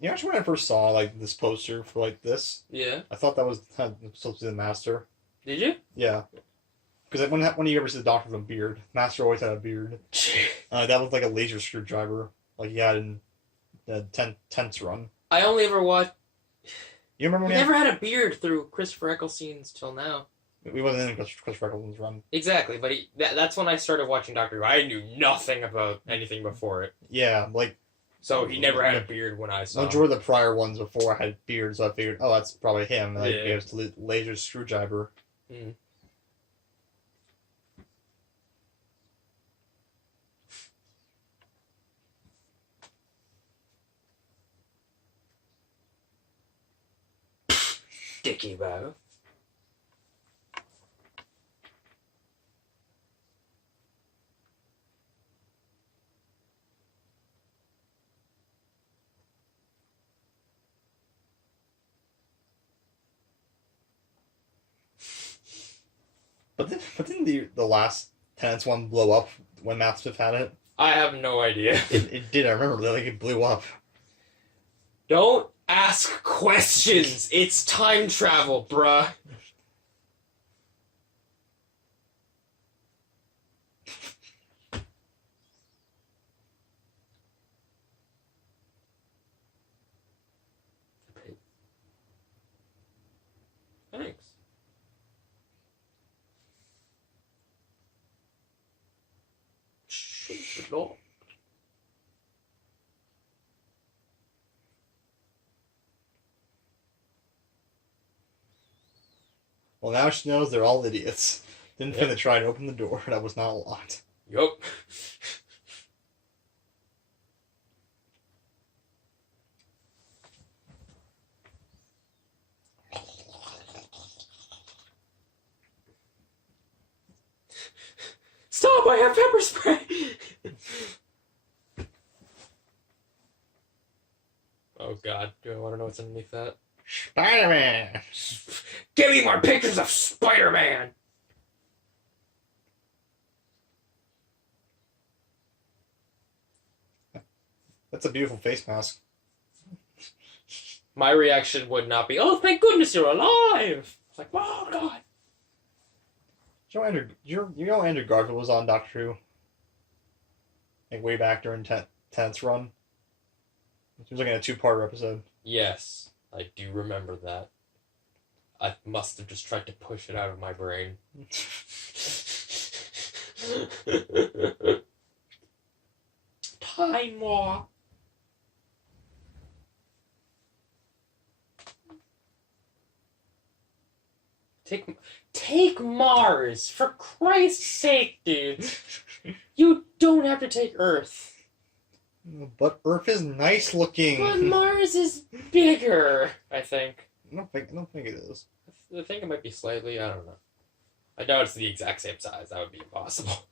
You know, actually, when I first saw like this poster for like this, Yeah. I thought that was supposed to be the Master. Did you? Yeah, because when you ever see the Doctor with a beard, Master always had a beard. That was like a laser screwdriver, like he had in the Tenth run. I only ever watched. You remember He when never had a beard through Christopher Eccleston's till now. we wasn't in Chris Freckles' run? Exactly, but that's when I started watching Doctor Who. I knew nothing about anything before it. Yeah, like So he never had a beard when I saw him. majority of the prior ones before had beards, so I figured, oh, that's probably him. And, like, Yeah. it was the laser screwdriver. Mm. Dicky Bow. But didn't the last Tenants one blow up when Matt Smith had it? I have no idea. It did. I remember that, like it blew up. Don't ask questions. It's time travel, bruh. Thanks. Shit, Lord. Well, now she knows they're all idiots. Didn't Yep. finna try to open the door. That was not locked. Yup. Stop! I have pepper spray! Oh God, do I want to know what's underneath that? Spider-Man. Give me more pictures of Spider-Man! That's a beautiful face mask. My reaction would not be, oh, thank goodness you're alive! It's like, oh, God. You know Andrew Garfield was on Doctor Who? Like, way back during Tenth's run? He was like in a 2-part episode. Yes, I do remember that. I must have just tried to push it out of my brain. Time War. Take Mars, for Christ's sake, dude. You don't have to take Earth. But Earth is nice looking. But Mars is bigger, I think. I don't think it is. I think it might be slightly, I don't know. I doubt it's the exact same size. That would be impossible.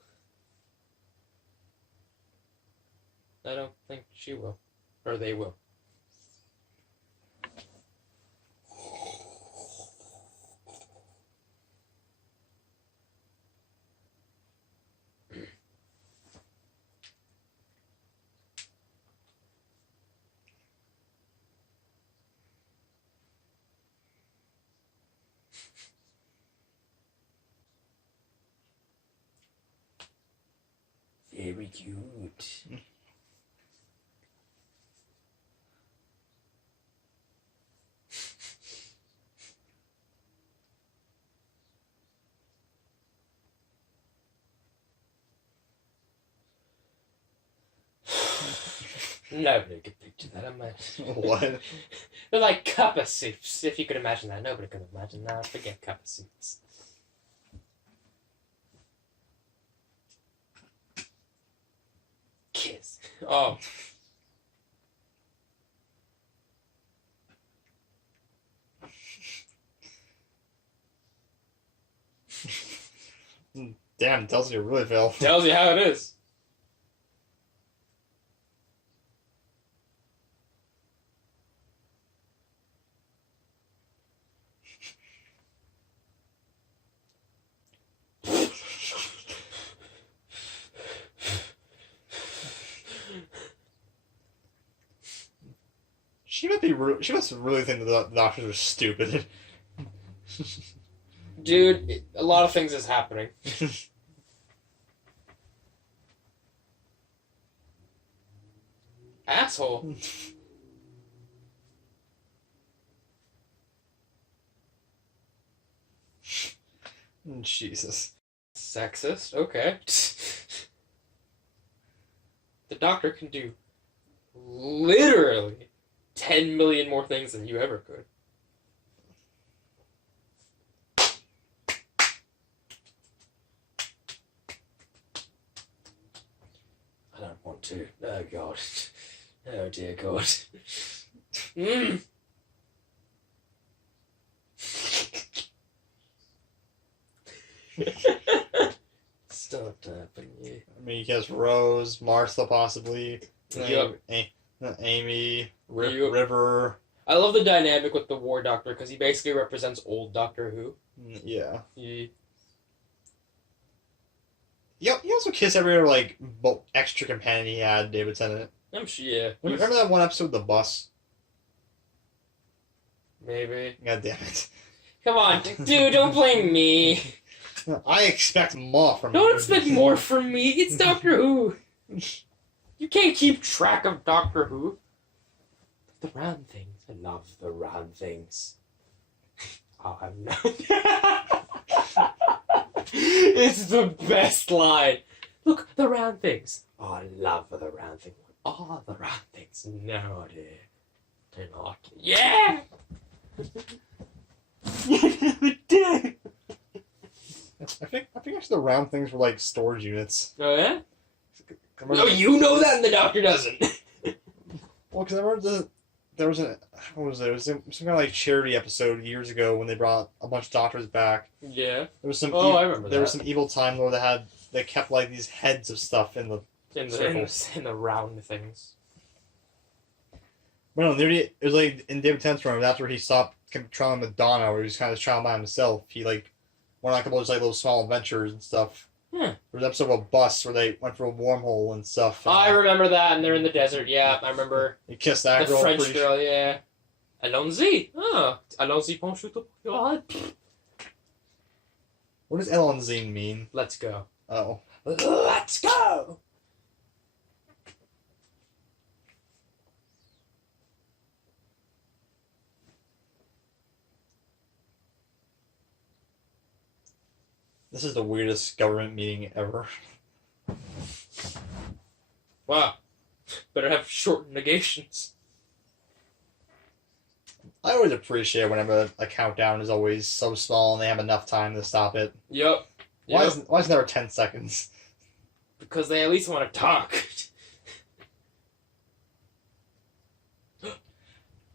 I don't think she will. Or they will. Very cute. Nobody could picture that, imagine. What? They're like cuppa soups, if you could imagine that. Nobody could imagine that. Forget cuppa soups. Kiss. Oh. Damn, tells you really fell. Tells you how it is. She must really think that the doctors are stupid. Dude, a lot of things is happening. Asshole. Jesus. Sexist? Okay. The Doctor can do literally 10 million more things than you ever could. I don't want to. Oh, God. Oh, dear God. Stop tapping you. I mean, he has Rose, Martha, possibly. Yep. Amy, Yep. River. I love the dynamic with the War Doctor because he basically represents old Doctor Who. Yeah. He, Yep. He also kissed every other like extra companion he had. David Tennant. I'm sure, yeah. Remember that one episode, The Bus? Maybe. God damn it. Come on, dude, don't blame me. I expect more from Don't you. expect more from me. It's Doctor Who. You can't keep track of Doctor Who. The round things. I love the round things. Oh, I'm not. It's the best line. Look, the round things. Oh, I love the round thing. Oh, the round things. No, dear. They're not. Yeah! I think actually the round things were like storage units. Oh, yeah? Remember No, you know that and the Doctor doesn't. Well, because I remember there was what was it? It was some kind of like charity episode years ago when they brought a bunch of doctors back. Yeah. There was some. Oh, I remember There that. was some evil Time Lord that kept like these heads of stuff in the. In Circles. the round things. Well, no, nearly, it was like in David Tennant's run, after he stopped traveling with Donna, where he was kind of traveling by himself, he like went on a couple of like little small adventures and stuff. Hmm. There was an episode of a bus where they went through a wormhole and stuff. I remember that, and they're in the desert. Yeah, I remember. He kissed that The girl. French pretty girl, yeah. Allons-y. Oh, allons-y, prosciutto. What does Elonzine mean? Let's go. Oh. Let's go! This is the weirdest government meeting ever. Wow. Better have short negations. I always appreciate whenever a countdown is always so small and they have enough time to stop it. Yup. Why is it never 10 seconds? Because they at least want to talk.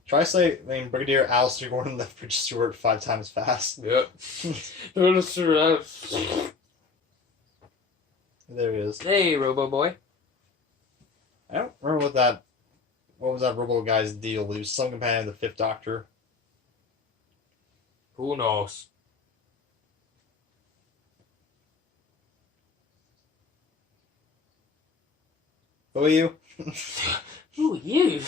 Try to say, Brigadier Alistair Gordon Lethbridge Stewart 5 times fast. Yep. There he is. Hey, Robo Boy. I don't remember what was that Robo guy's deal? He was some companion of the Fifth Doctor. Who knows? Who are you? Who are you?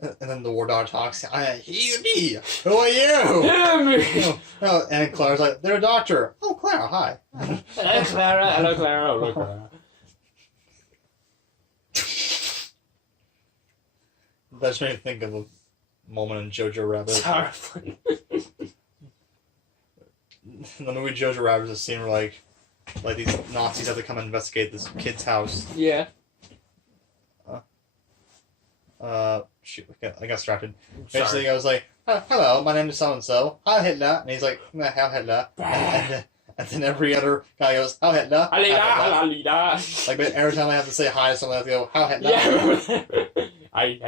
And then the War Dog talks. He's me. Who are you? Yeah, me! Oh, and Clara's like, they're a doctor. Oh, Clara, hi. Hello, Clara. Hello, Clara. Hello, Clara. That just made me think of a moment in Jojo Rabbit. Horrifying. In the movie Jojo Rabbit, there's a scene where like these Nazis have to come and investigate this kid's house. Yeah. Shoot, I got distracted. Sorry. Basically, I was like, hello, my name is so-and-so. Hi, Hitler. And he's like, Heil Hitler. And then every other guy goes, Heil Hitler. Heil Hitler. Halida. Like, but every time I have to say hi to someone, I have to go, Heil Hitler. Yeah. I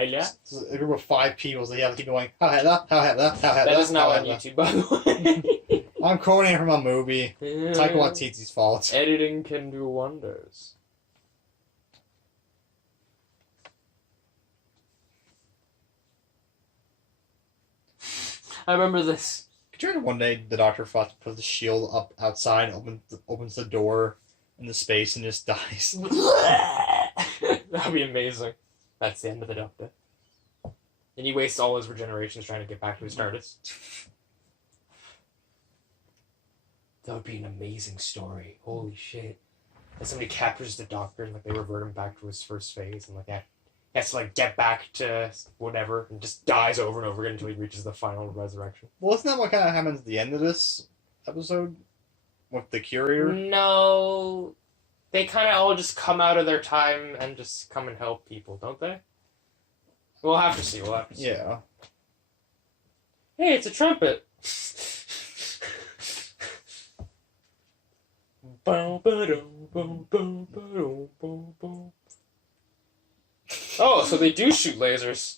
So a group of 5 people, so you have to keep going, Heil Hitler, Heil Hitler, Heil Hitler. That is not Heil on Hitler. YouTube, by the way. I'm quoting from a movie. Taika Waititi's fault. Editing can do wonders. I remember this. Could you imagine one day the Doctor puts the shield up outside, opens the door into space, and just dies? That'd be amazing. That's the end of the Doctor. And he wastes all his regenerations trying to get back to his TARDIS. That would be an amazing story. Holy shit. And somebody captures the Doctor and like they revert him back to his first phase and like that. He has to like get back to whatever and just dies over and over again until he reaches the final resurrection. Well, isn't that what kind of happens at the end of this episode? With the Curator? No. They kind of all just come out of their time and just come and help people, don't they? We'll have to see. We'll have to see. Yeah. Hey, it's a trumpet. Oh, so they do shoot lasers.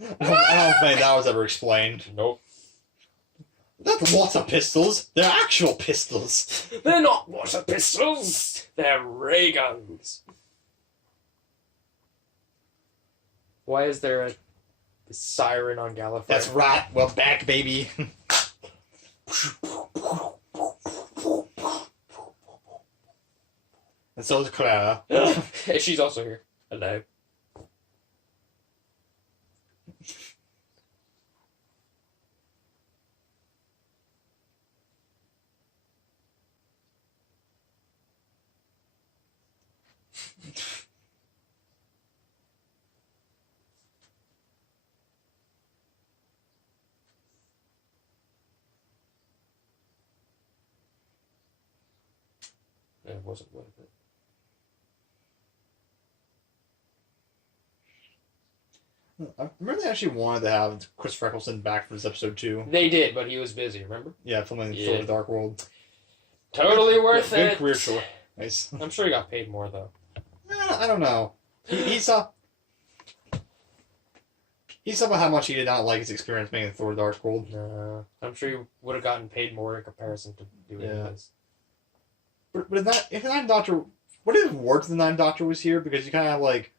I don't think that was ever explained. Nope. That's water pistols. They're actual pistols. They're not water pistols. They're ray guns. Why is there a siren on Gallifrey? That's right. We're back, baby. And so is Clara. Hey, she's also here. Hello. It wasn't worth it. I remember they actually wanted to have Chris Eccleston back for this episode too. They did, but he was busy, remember? Yeah, filming Yeah. for the Dark World. Totally worth Good it. career choice. Nice. I'm sure he got paid more, though. I don't know. He saw about how much he did not like his experience making Thor: The Dark World. I'm sure he would have gotten paid more in comparison to doing Yeah. this. But if the Ninth Doctor, would it have worked if the Ninth Doctor was here? Because you kind of have like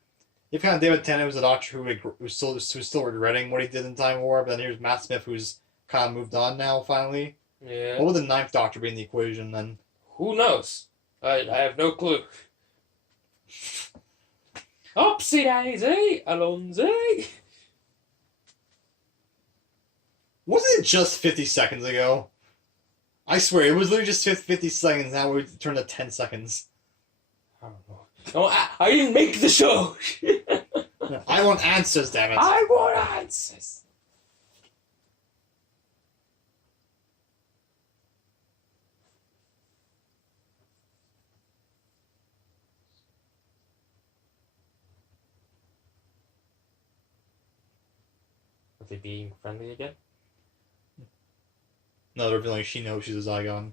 If kind of David Tennant was a doctor who's still regretting what he did in Time War, but then here's Matt Smith who's kind of moved on now finally. Yeah. What would the Ninth Doctor be in the equation then? Who knows? I have no clue. Upsy daisy, Alonzi. Wasn't it just 50 seconds ago? I swear, it was literally just 50 seconds, now we turned to 10 seconds. I don't know. No, I didn't make the show. I want answers, damn it. I want answers. Are they being friendly again? No, they're revealing she knows she's a Zygon.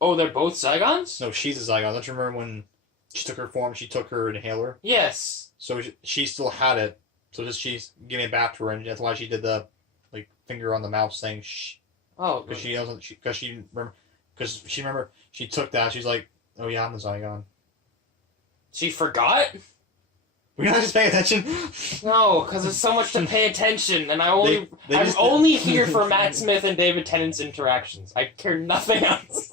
Oh, they're both Zygons? No, she's a Zygon. Don't you remember when she took her form, she took her inhaler? Yes. So she still had it. So just she's giving it back to her, and that's why she did the like finger on the mouth saying shh. Oh, Because she doesn't. Because she remember she took that. She's like, oh yeah, I'm the Zygon. she forgot? We're not just paying attention. No, because there's so much to pay attention, and I'm just- only here for Matt Smith and David Tennant's interactions. I care nothing else.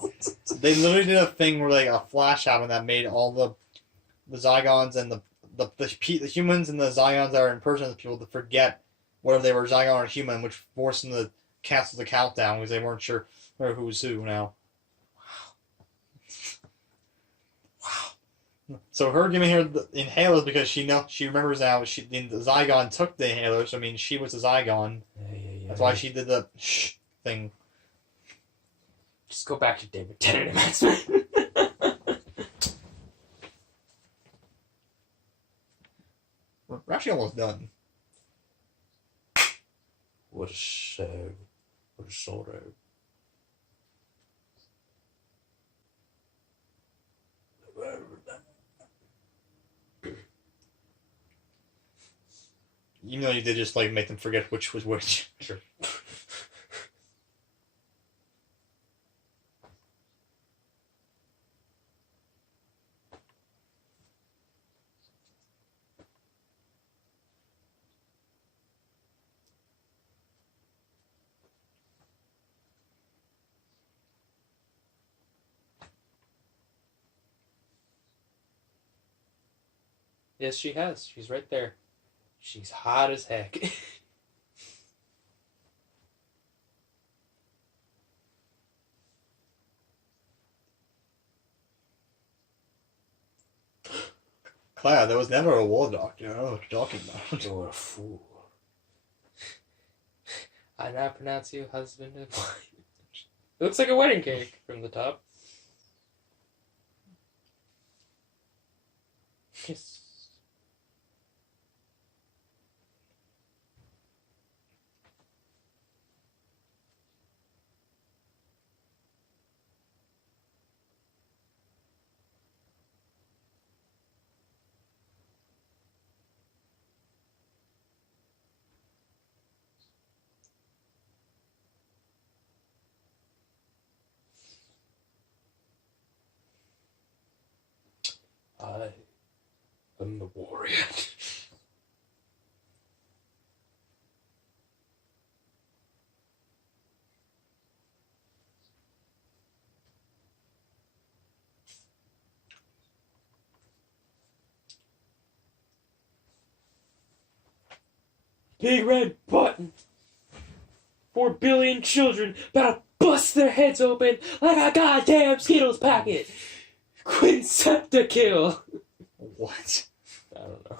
They literally did a thing where like a flash happened that made all the Zygons and the humans and the Zygons that are in person as people to forget whether they were Zygon or human, which forced them to cancel the countdown because they weren't sure who was who now. So her giving her the inhalers because she remembers now the Zygon took the inhaler, so I mean she was a Zygon. Yeah. That's why she did the shh thing. Just go back to David Tennant and Matt Smith. We're actually almost done. What a show. What a sorrow. Even though you did just like make them forget which was which. Sure. Yes, she has. She's right there. She's hot as heck. Cloud, there was never a war doctor. I don't know what you're talking about. You're a fool. I now pronounce you husband and wife. It looks like a wedding cake from the top. Yes. I am the warrior. Big red button. 4 billion children about to bust their heads open like a goddamn Skittles packet. Quinsepta kill. What? I don't know.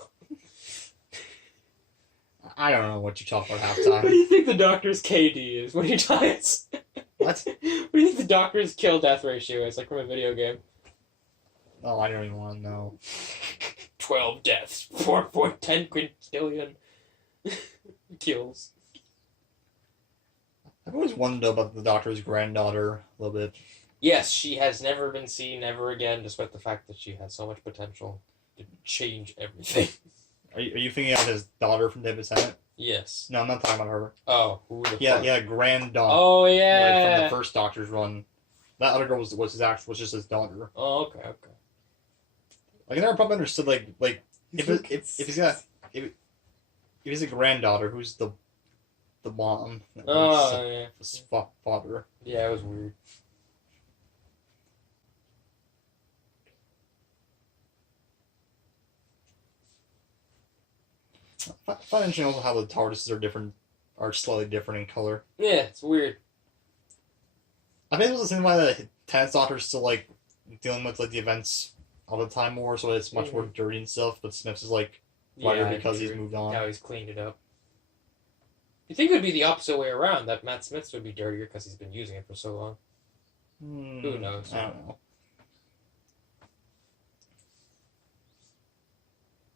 I don't know what you talk about What do halftime. you think the doctor's KD is when he dies? What? What do you think the doctor's kill death ratio is, like from a video game? Oh, I don't even want to know. 12 deaths, 4.10 quintillion kills. I've always wondered about the doctor's granddaughter a little bit. Yes, she has never been seen ever again, despite the fact that she has so much potential to change everything. Are you thinking of his daughter from David Tennant? Yes. No, I'm not talking about her. Oh, who the Yeah, fuck? yeah, granddaughter. Oh, Like, yeah. from the first Doctor's run. That other girl was just his daughter. Oh, okay. Like I never probably understood like if he's got if he's a granddaughter, who's the mom? Oh, yeah. His father. Yeah, it was weird. I find it interesting also how the TARDISes are slightly different in color. Yeah, it's weird. I think it was the same why the Tenth Doctor's still like dealing with like the events of the Time War, so it's much more dirty and stuff. But Smith's is like lighter because he's moved on. Now he's cleaned it up. You think it would be the opposite way around, that Matt Smith's would be dirtier because he's been using it for so long. Who knows? I don't know.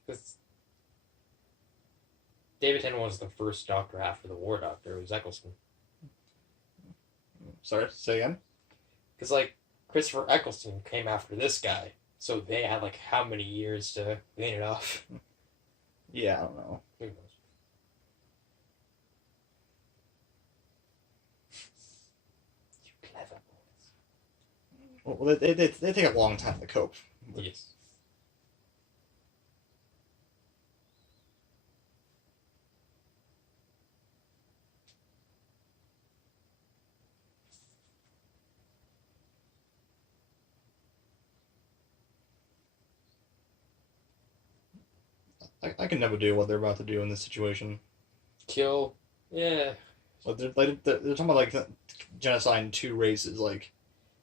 Because David Tennant was the first Doctor after the War Doctor. It was Eccleston. Sorry, say again? Because, like, Christopher Eccleston came after this guy. So they had, like, how many years to clean it off? Yeah, I don't know. Who knows? You clever boys. Well, they take a long time to cope. Yes. I can never do what they're about to do in this situation. Kill. Yeah. Like they're talking about like genocide in two races. Like,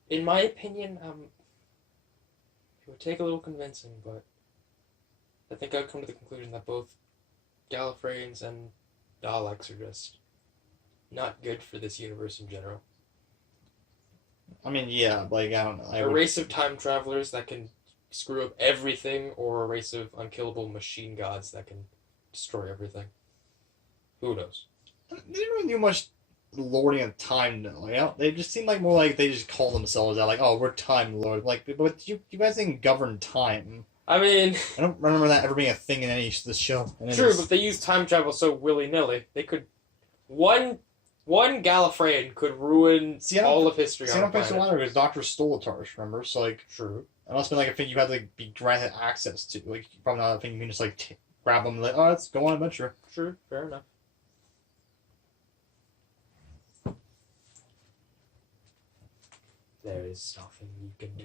In my opinion, it would take a little convincing, but I think I'd come to the conclusion that both Gallifreyans and Daleks are just not good for this universe in general. I mean, yeah, like I don't know. A race of time travelers that can screw up everything, or a race of unkillable machine gods that can destroy everything. Who knows? They didn't really do much lording of time, though. You know? They just seem like more like they just call themselves out, like, oh, we're Time Lord. Like, but you guys didn't govern time. I mean, I don't remember that ever being a thing in any of this show. true, but they use time travel so willy-nilly. They could... One Gallifreyan could ruin all of history See, on I the don't think so planet. either, because Doctor stole the TARDIS, remember? So, like, True. it must have been like a thing you had to be granted access to. Like, probably not a thing you can just, like, grab them and like, oh, let's go on an adventure. True, fair enough. There is nothing you can do.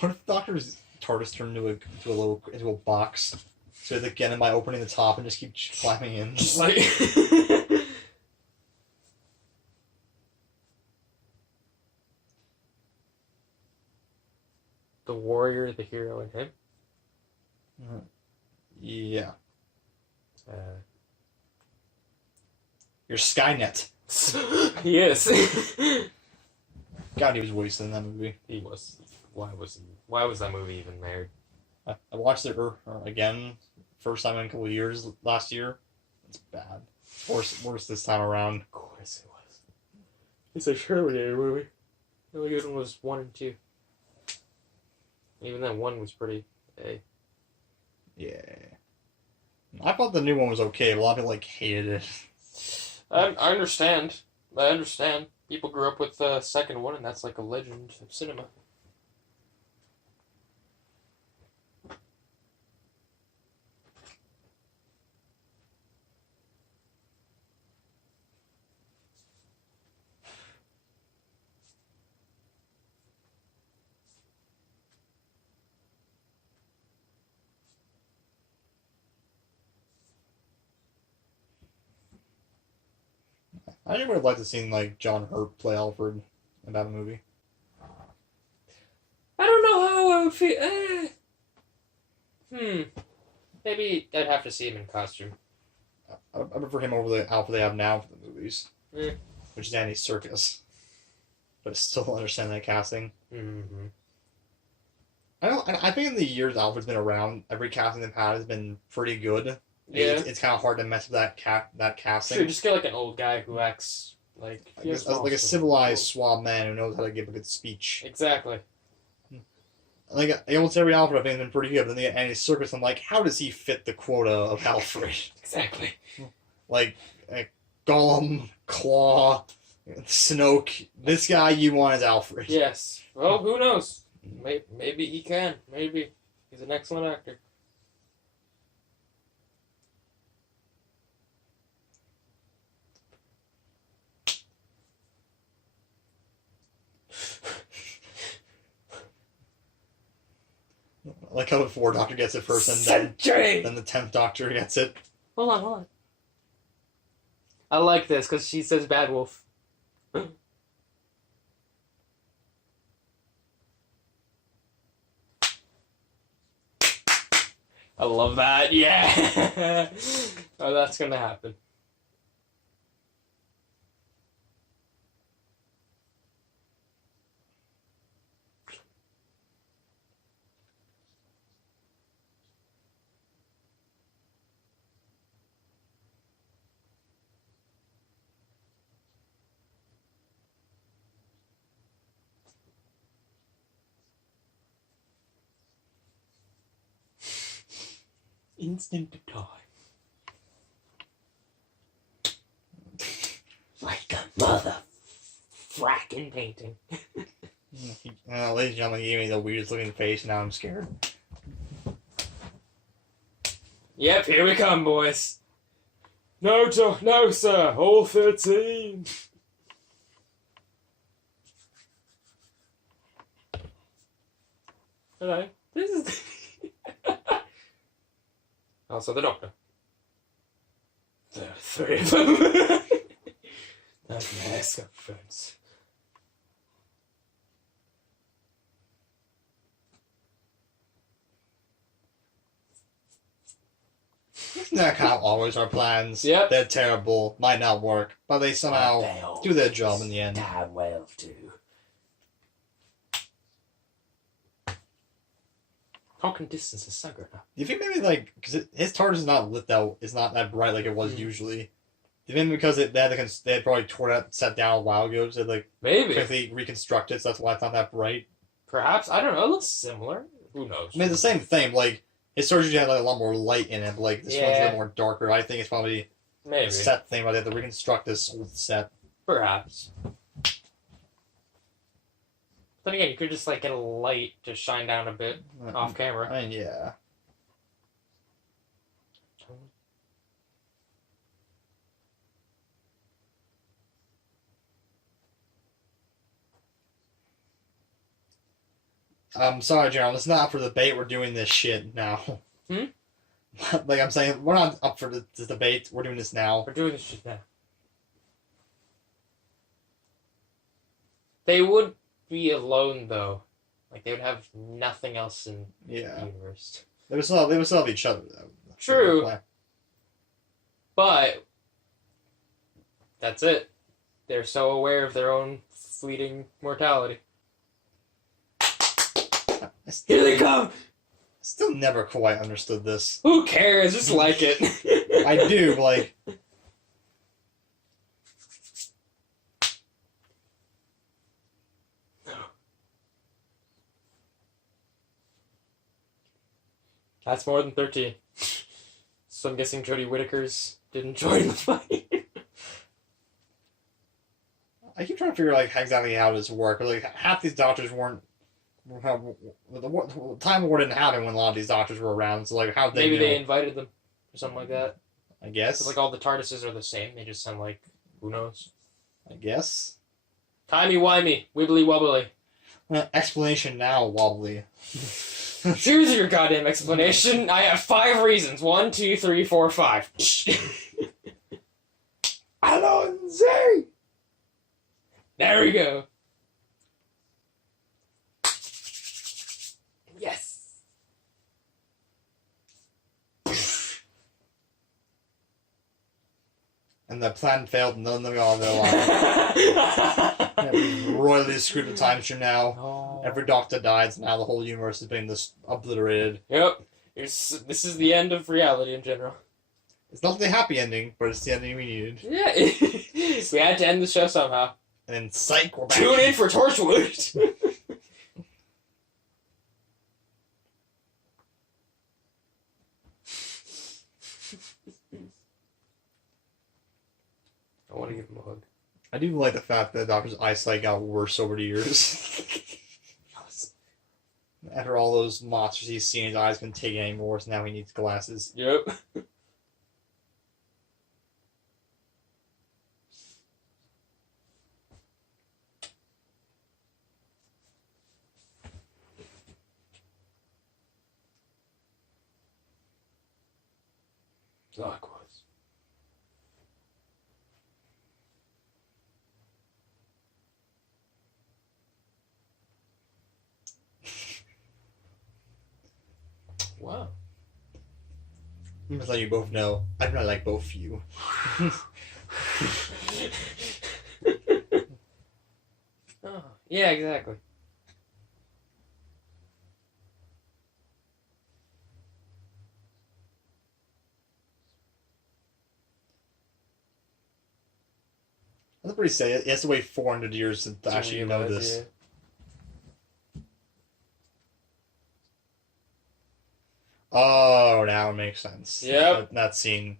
What if Doctor's TARDIS turned into a box? So they get in by opening the top and just keep climbing in. Just like... the warrior, the hero, and him? Yeah. Uh, You're Skynet. he is. God, he was wasted in that movie. He was. Why was that movie even made? I watched it again, first time in a couple of years last year. It's bad. Worse this time around. Of course it was. It's a Terminator movie. The only good one was 1 and 2. Even then, 1 was pretty... Hey. Yeah. I thought the new one was okay, but a lot of people like hated it. I understand. I understand. People grew up with the second one, and that's like a legend of cinema. I would have liked to see like John Hurt play Alfred in that movie. I don't know how I would feel. Maybe I'd have to see him in costume. I prefer him over the Alfred they have now for the movies, Mm. which is Andy Serkis. But I still don't understand that casting. Mm-hmm. I think in the years Alfred's been around, every casting they've had has been pretty good. Yeah. It's kind of hard to mess with that casting. Sure, just get like an old guy who acts like... Like a civilized, suave man who knows how to give a good speech. Exactly. Like almost every Alfred I think has been pretty good, but then they get Andy Serkis. I'm like, how does he fit the quota of Alfred? Exactly. like Gollum, Claw, Snoke. This guy you want as Alfred. Yes. Well, who knows? Maybe he can. Maybe. He's an excellent actor. I like how the 4th Doctor gets it first, and Century! then the 10th Doctor gets it. Hold on. I like this because she says Bad Wolf. I love that. Yeah. Oh, that's gonna happen. Instant time. Like a mother fracking painting. Ladies and gentlemen, he gave me the weirdest looking face. Now I'm scared. Yep, here we come, boys. No, no, sir. All 13. Hello. This is. Also, the Doctor. There are 3 of them. That mask up friends. That kind of always our plans. Yep. They're terrible. Might not work, but they somehow do their job in the end. Damn well do. Talking distance is so good now. Do you think maybe like because his TARDIS is not lit out, is not that bright like it was usually? Do you think because they had probably tore that set down a while ago, so like Maybe. quickly reconstruct it, so that's why it's not that bright. Perhaps. I don't know. It looks similar. Who knows? I mean, it's the same thing. Like his surgery had like a lot more light in it, but like this one's a Yeah. bit more darker. I think it's probably Maybe. a set thing, but they have to reconstruct this whole set. Perhaps. Then again, you could just like get a light to shine down a bit off camera. I mean, yeah. I'm sorry, Gerald. It's not up for debate. We're doing this shit now. Like I'm saying, we're not up for the debate. We're doing this now. We're doing this shit now. They would be alone though. Like they would have nothing else in the Yeah. universe. They would still have each other though. True. But that's it. They're so aware of their own fleeting mortality. Here they come! Still never quite understood this. Who cares? Just like it. I do, but like. That's more than 13. So I'm guessing Jodie Whittaker's didn't join the fight. I keep trying to figure like exactly how this worked. Like half these doctors weren't. The Time War didn't happen when a lot of these doctors were around. So like how they Maybe know? they invited them or something like that. I guess. It's like all the TARDISes are the same. They just sound like who knows. I guess. Timey-wimey, wibbly-wobbly. Explanation now, wobbly. Choose your goddamn explanation. I have 5 reasons. 1, 2, 3, 4, 5. Alonzi! There we go. Yes. And the plan failed, and none of them got on their line. We royally screwed the time stream now. Oh. Every doctor dies, now the whole universe is being obliterated. Yep. This is the end of reality in general. It's not the happy ending, but it's the ending we needed. Yeah. We had to end the show somehow. And then, psych, we're back. Tune in for Torchwood. I want to give him a hug. I do like the fact that the doctor's eyesight got worse over the years. after all those monsters he's seen, his eyes couldn't take it anymore, so now he needs glasses. Yep. Likewise. Wow. I'm just letting you both know, I do not like both of you. Oh, yeah, exactly. That's pretty sad. He has to wait 400 years to actually know realize, this. yeah. Oh, now it makes sense. Yep. That scene,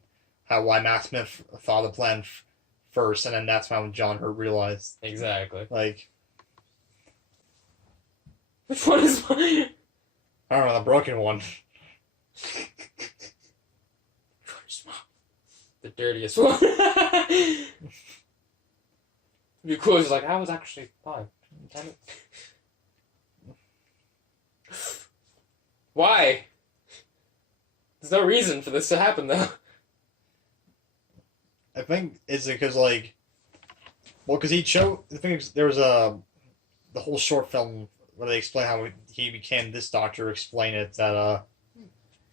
why Matt Smith thought of the plan first, and then that's when John Hurt realized, Exactly. like, Which one is mine? I don't know, the broken one. The dirtiest one. It'd be cool if it's like, I was actually fine. Damn it. Why? There's no reason for this to happen, though. I think it's because, like, well, because the thing is, there was the whole short film where they explain how he became this doctor, explain it, that,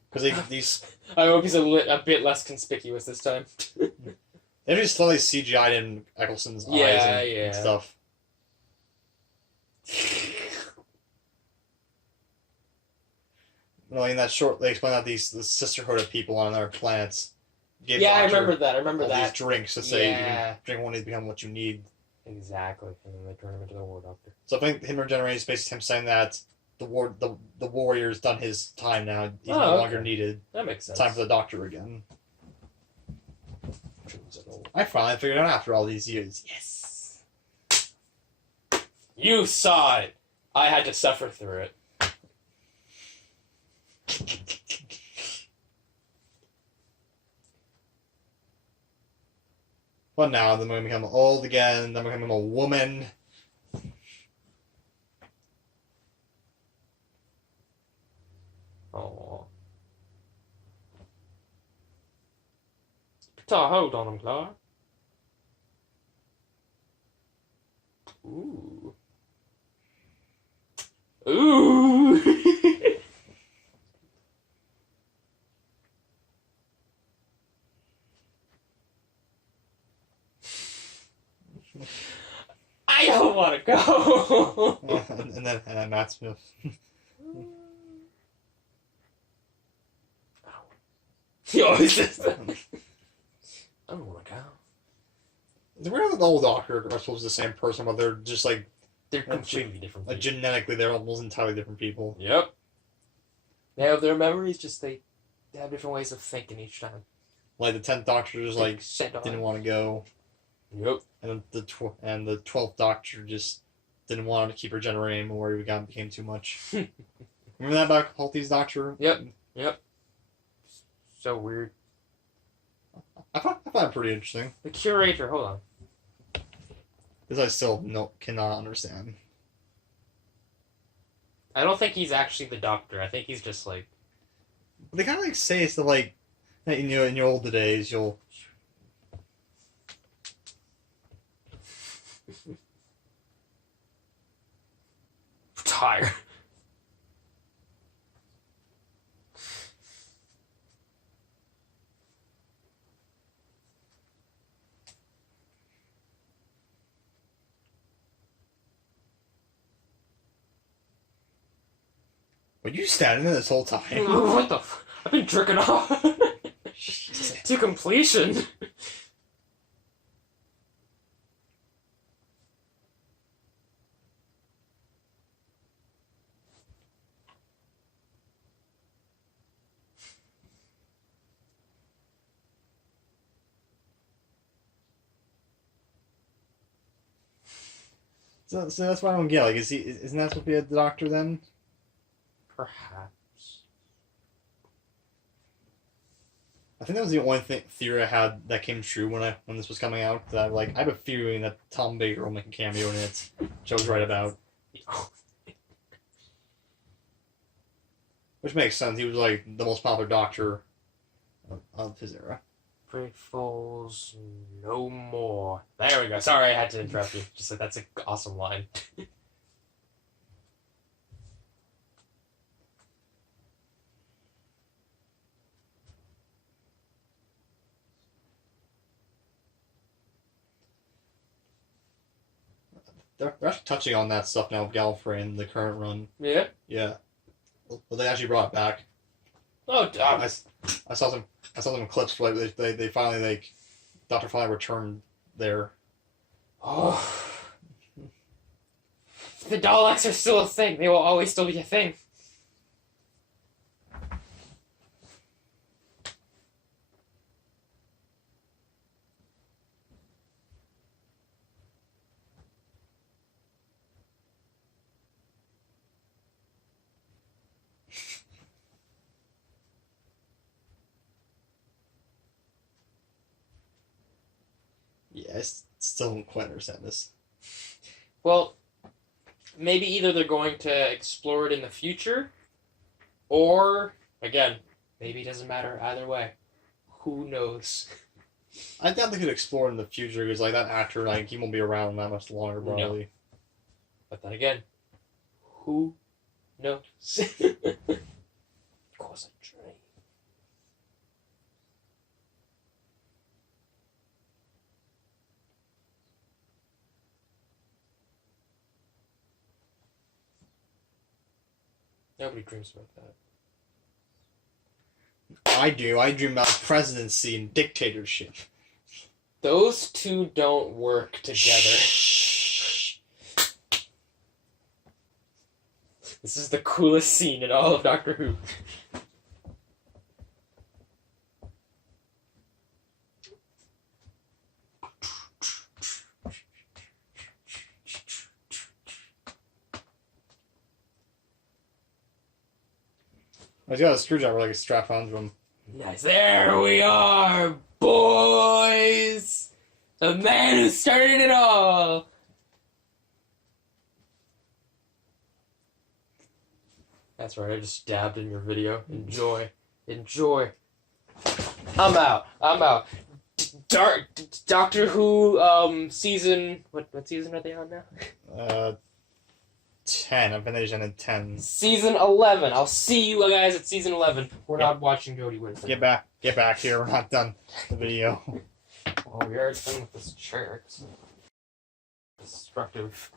because these, I hope he's a bit less conspicuous this time. they just slowly CGI'd in Eccleston's eyes Yeah, and yeah. stuff. Well, in that short, they explain that the sisterhood of people on other planets give Yeah, I Doctor remember that. I remember all that. these drinks to say you Yeah. can drink one to become what you need. Exactly. And then they turn him into the War Doctor. So I think him regenerating is basically him saying that the warrior's done his time now. He's Oh, no okay. longer needed. That makes sense. Time for the Doctor again. I finally figured it out after all these years. Yes. You saw it. I had to suffer through it. But now, then we're going to become old again, then we're going to become a woman. Oh. Put a hold on him, Clara. Ooh. Ooh. I don't want to go. and then Matt Smith. He always says that. I don't want to go. The real and the old Doctor are supposed to be the same person, but they're just like They're completely different. like people. genetically, they're almost entirely different people. Yep. They have their memories, just they have different ways of thinking each time. Like the 10th Doctor just like set on. didn't want to go, Yep. and the 12th Doctor just didn't want to keep regenerating anymore. He became too much. Remember that about Capaldi's Doctor? Yep. So weird. I find it pretty interesting The curator, hold on. because I still cannot understand. I don't think he's actually the doctor. I think he's just like But they kind of like say it's the like, that, you know, in your older days you'll. retire. Were you standing there this whole time? What the I've been jerking off. To completion. So that's why I don't get. Like, isn't that supposed to be the Doctor then? Perhaps. I think that was the only theory I had that came true when this was coming out. That I have a feeling that Tom Baker will make a cameo in it, which I was right about. Which makes sense. He was the most popular doctor of his era. Faithfuls no more. There we go. Sorry, I had to interrupt you. Just that's an awesome line. They're actually touching on that stuff now with Gallifrey in the current run. Yeah. Yeah. Well, they actually brought it back. Oh, I saw some clips where they finally Doctor finally returned there. oh. The Daleks are still a thing. They will always still be a thing. Yeah, I still don't quite understand this. Well, maybe either they're going to explore it in the future, or, again, maybe it doesn't matter either way. Who knows? I doubt they could explore in the future because that actor he won't be around that much longer probably. No. But then again, who knows? Of course, a dream. Nobody dreams about that. I do. I dream about presidency and dictatorship. Those two don't work together. This is the coolest scene in all of Doctor Who. He's got a screwdriver strapped onto him. Nice. There we are, boys! The man who started it all! That's right, I just dabbed in your video. Enjoy. Enjoy. I'm out. Doctor Who, season... What season are they on now? 10. I've been in 10. Season 11. I'll see you guys at season 11. We're not watching Jodie Whittaker. Get back here. We're not done the video. Oh, we are done with this chair. It's destructive.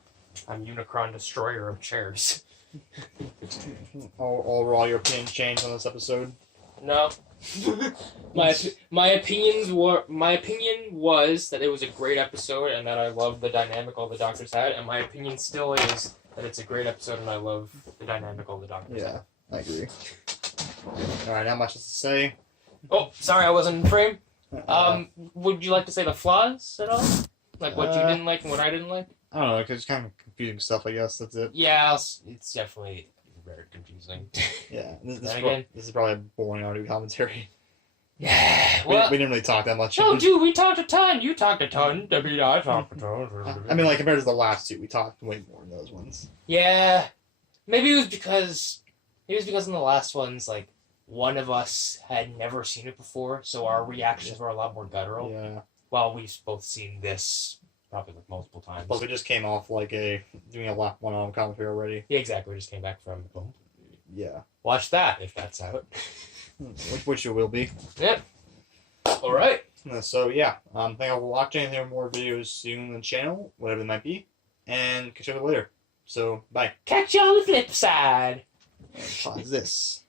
I'm Unicron Destroyer of chairs. Overall, your opinion changed on this episode? No. my opinion was that it was a great episode and that I loved the dynamic all the Doctors had, and my opinion still is that it's a great episode and I love the dynamic all the Doctors had. I agree. Alright, not much else to say. Oh, sorry, I wasn't in frame. Would you like to say the flaws at all? Like what you didn't like and what I didn't like? I don't know, because it's kind of confusing stuff, I guess. That's it. Yeah, it's definitely very confusing. Yeah, this is probably a boring audio commentary. Yeah, We didn't really talk that much. No, dude, we talked a ton. You talked a ton. I talked a ton. I mean, compared to the last two, we talked way more in those ones. Yeah, maybe it was because in the last ones, one of us had never seen it before, so our reactions were a lot more guttural. Yeah. While we've both seen this probably multiple times. Plus, we just came off doing a lap one-on commentary already. Yeah, exactly. We just came back from boom. Yeah. Watch that if that's out. Which it will be. Yep. All right. So yeah, thank you all for watching. There are more videos soon on the channel, whatever they might be, and catch you later. So bye. Catch you on the flip side. Pause this.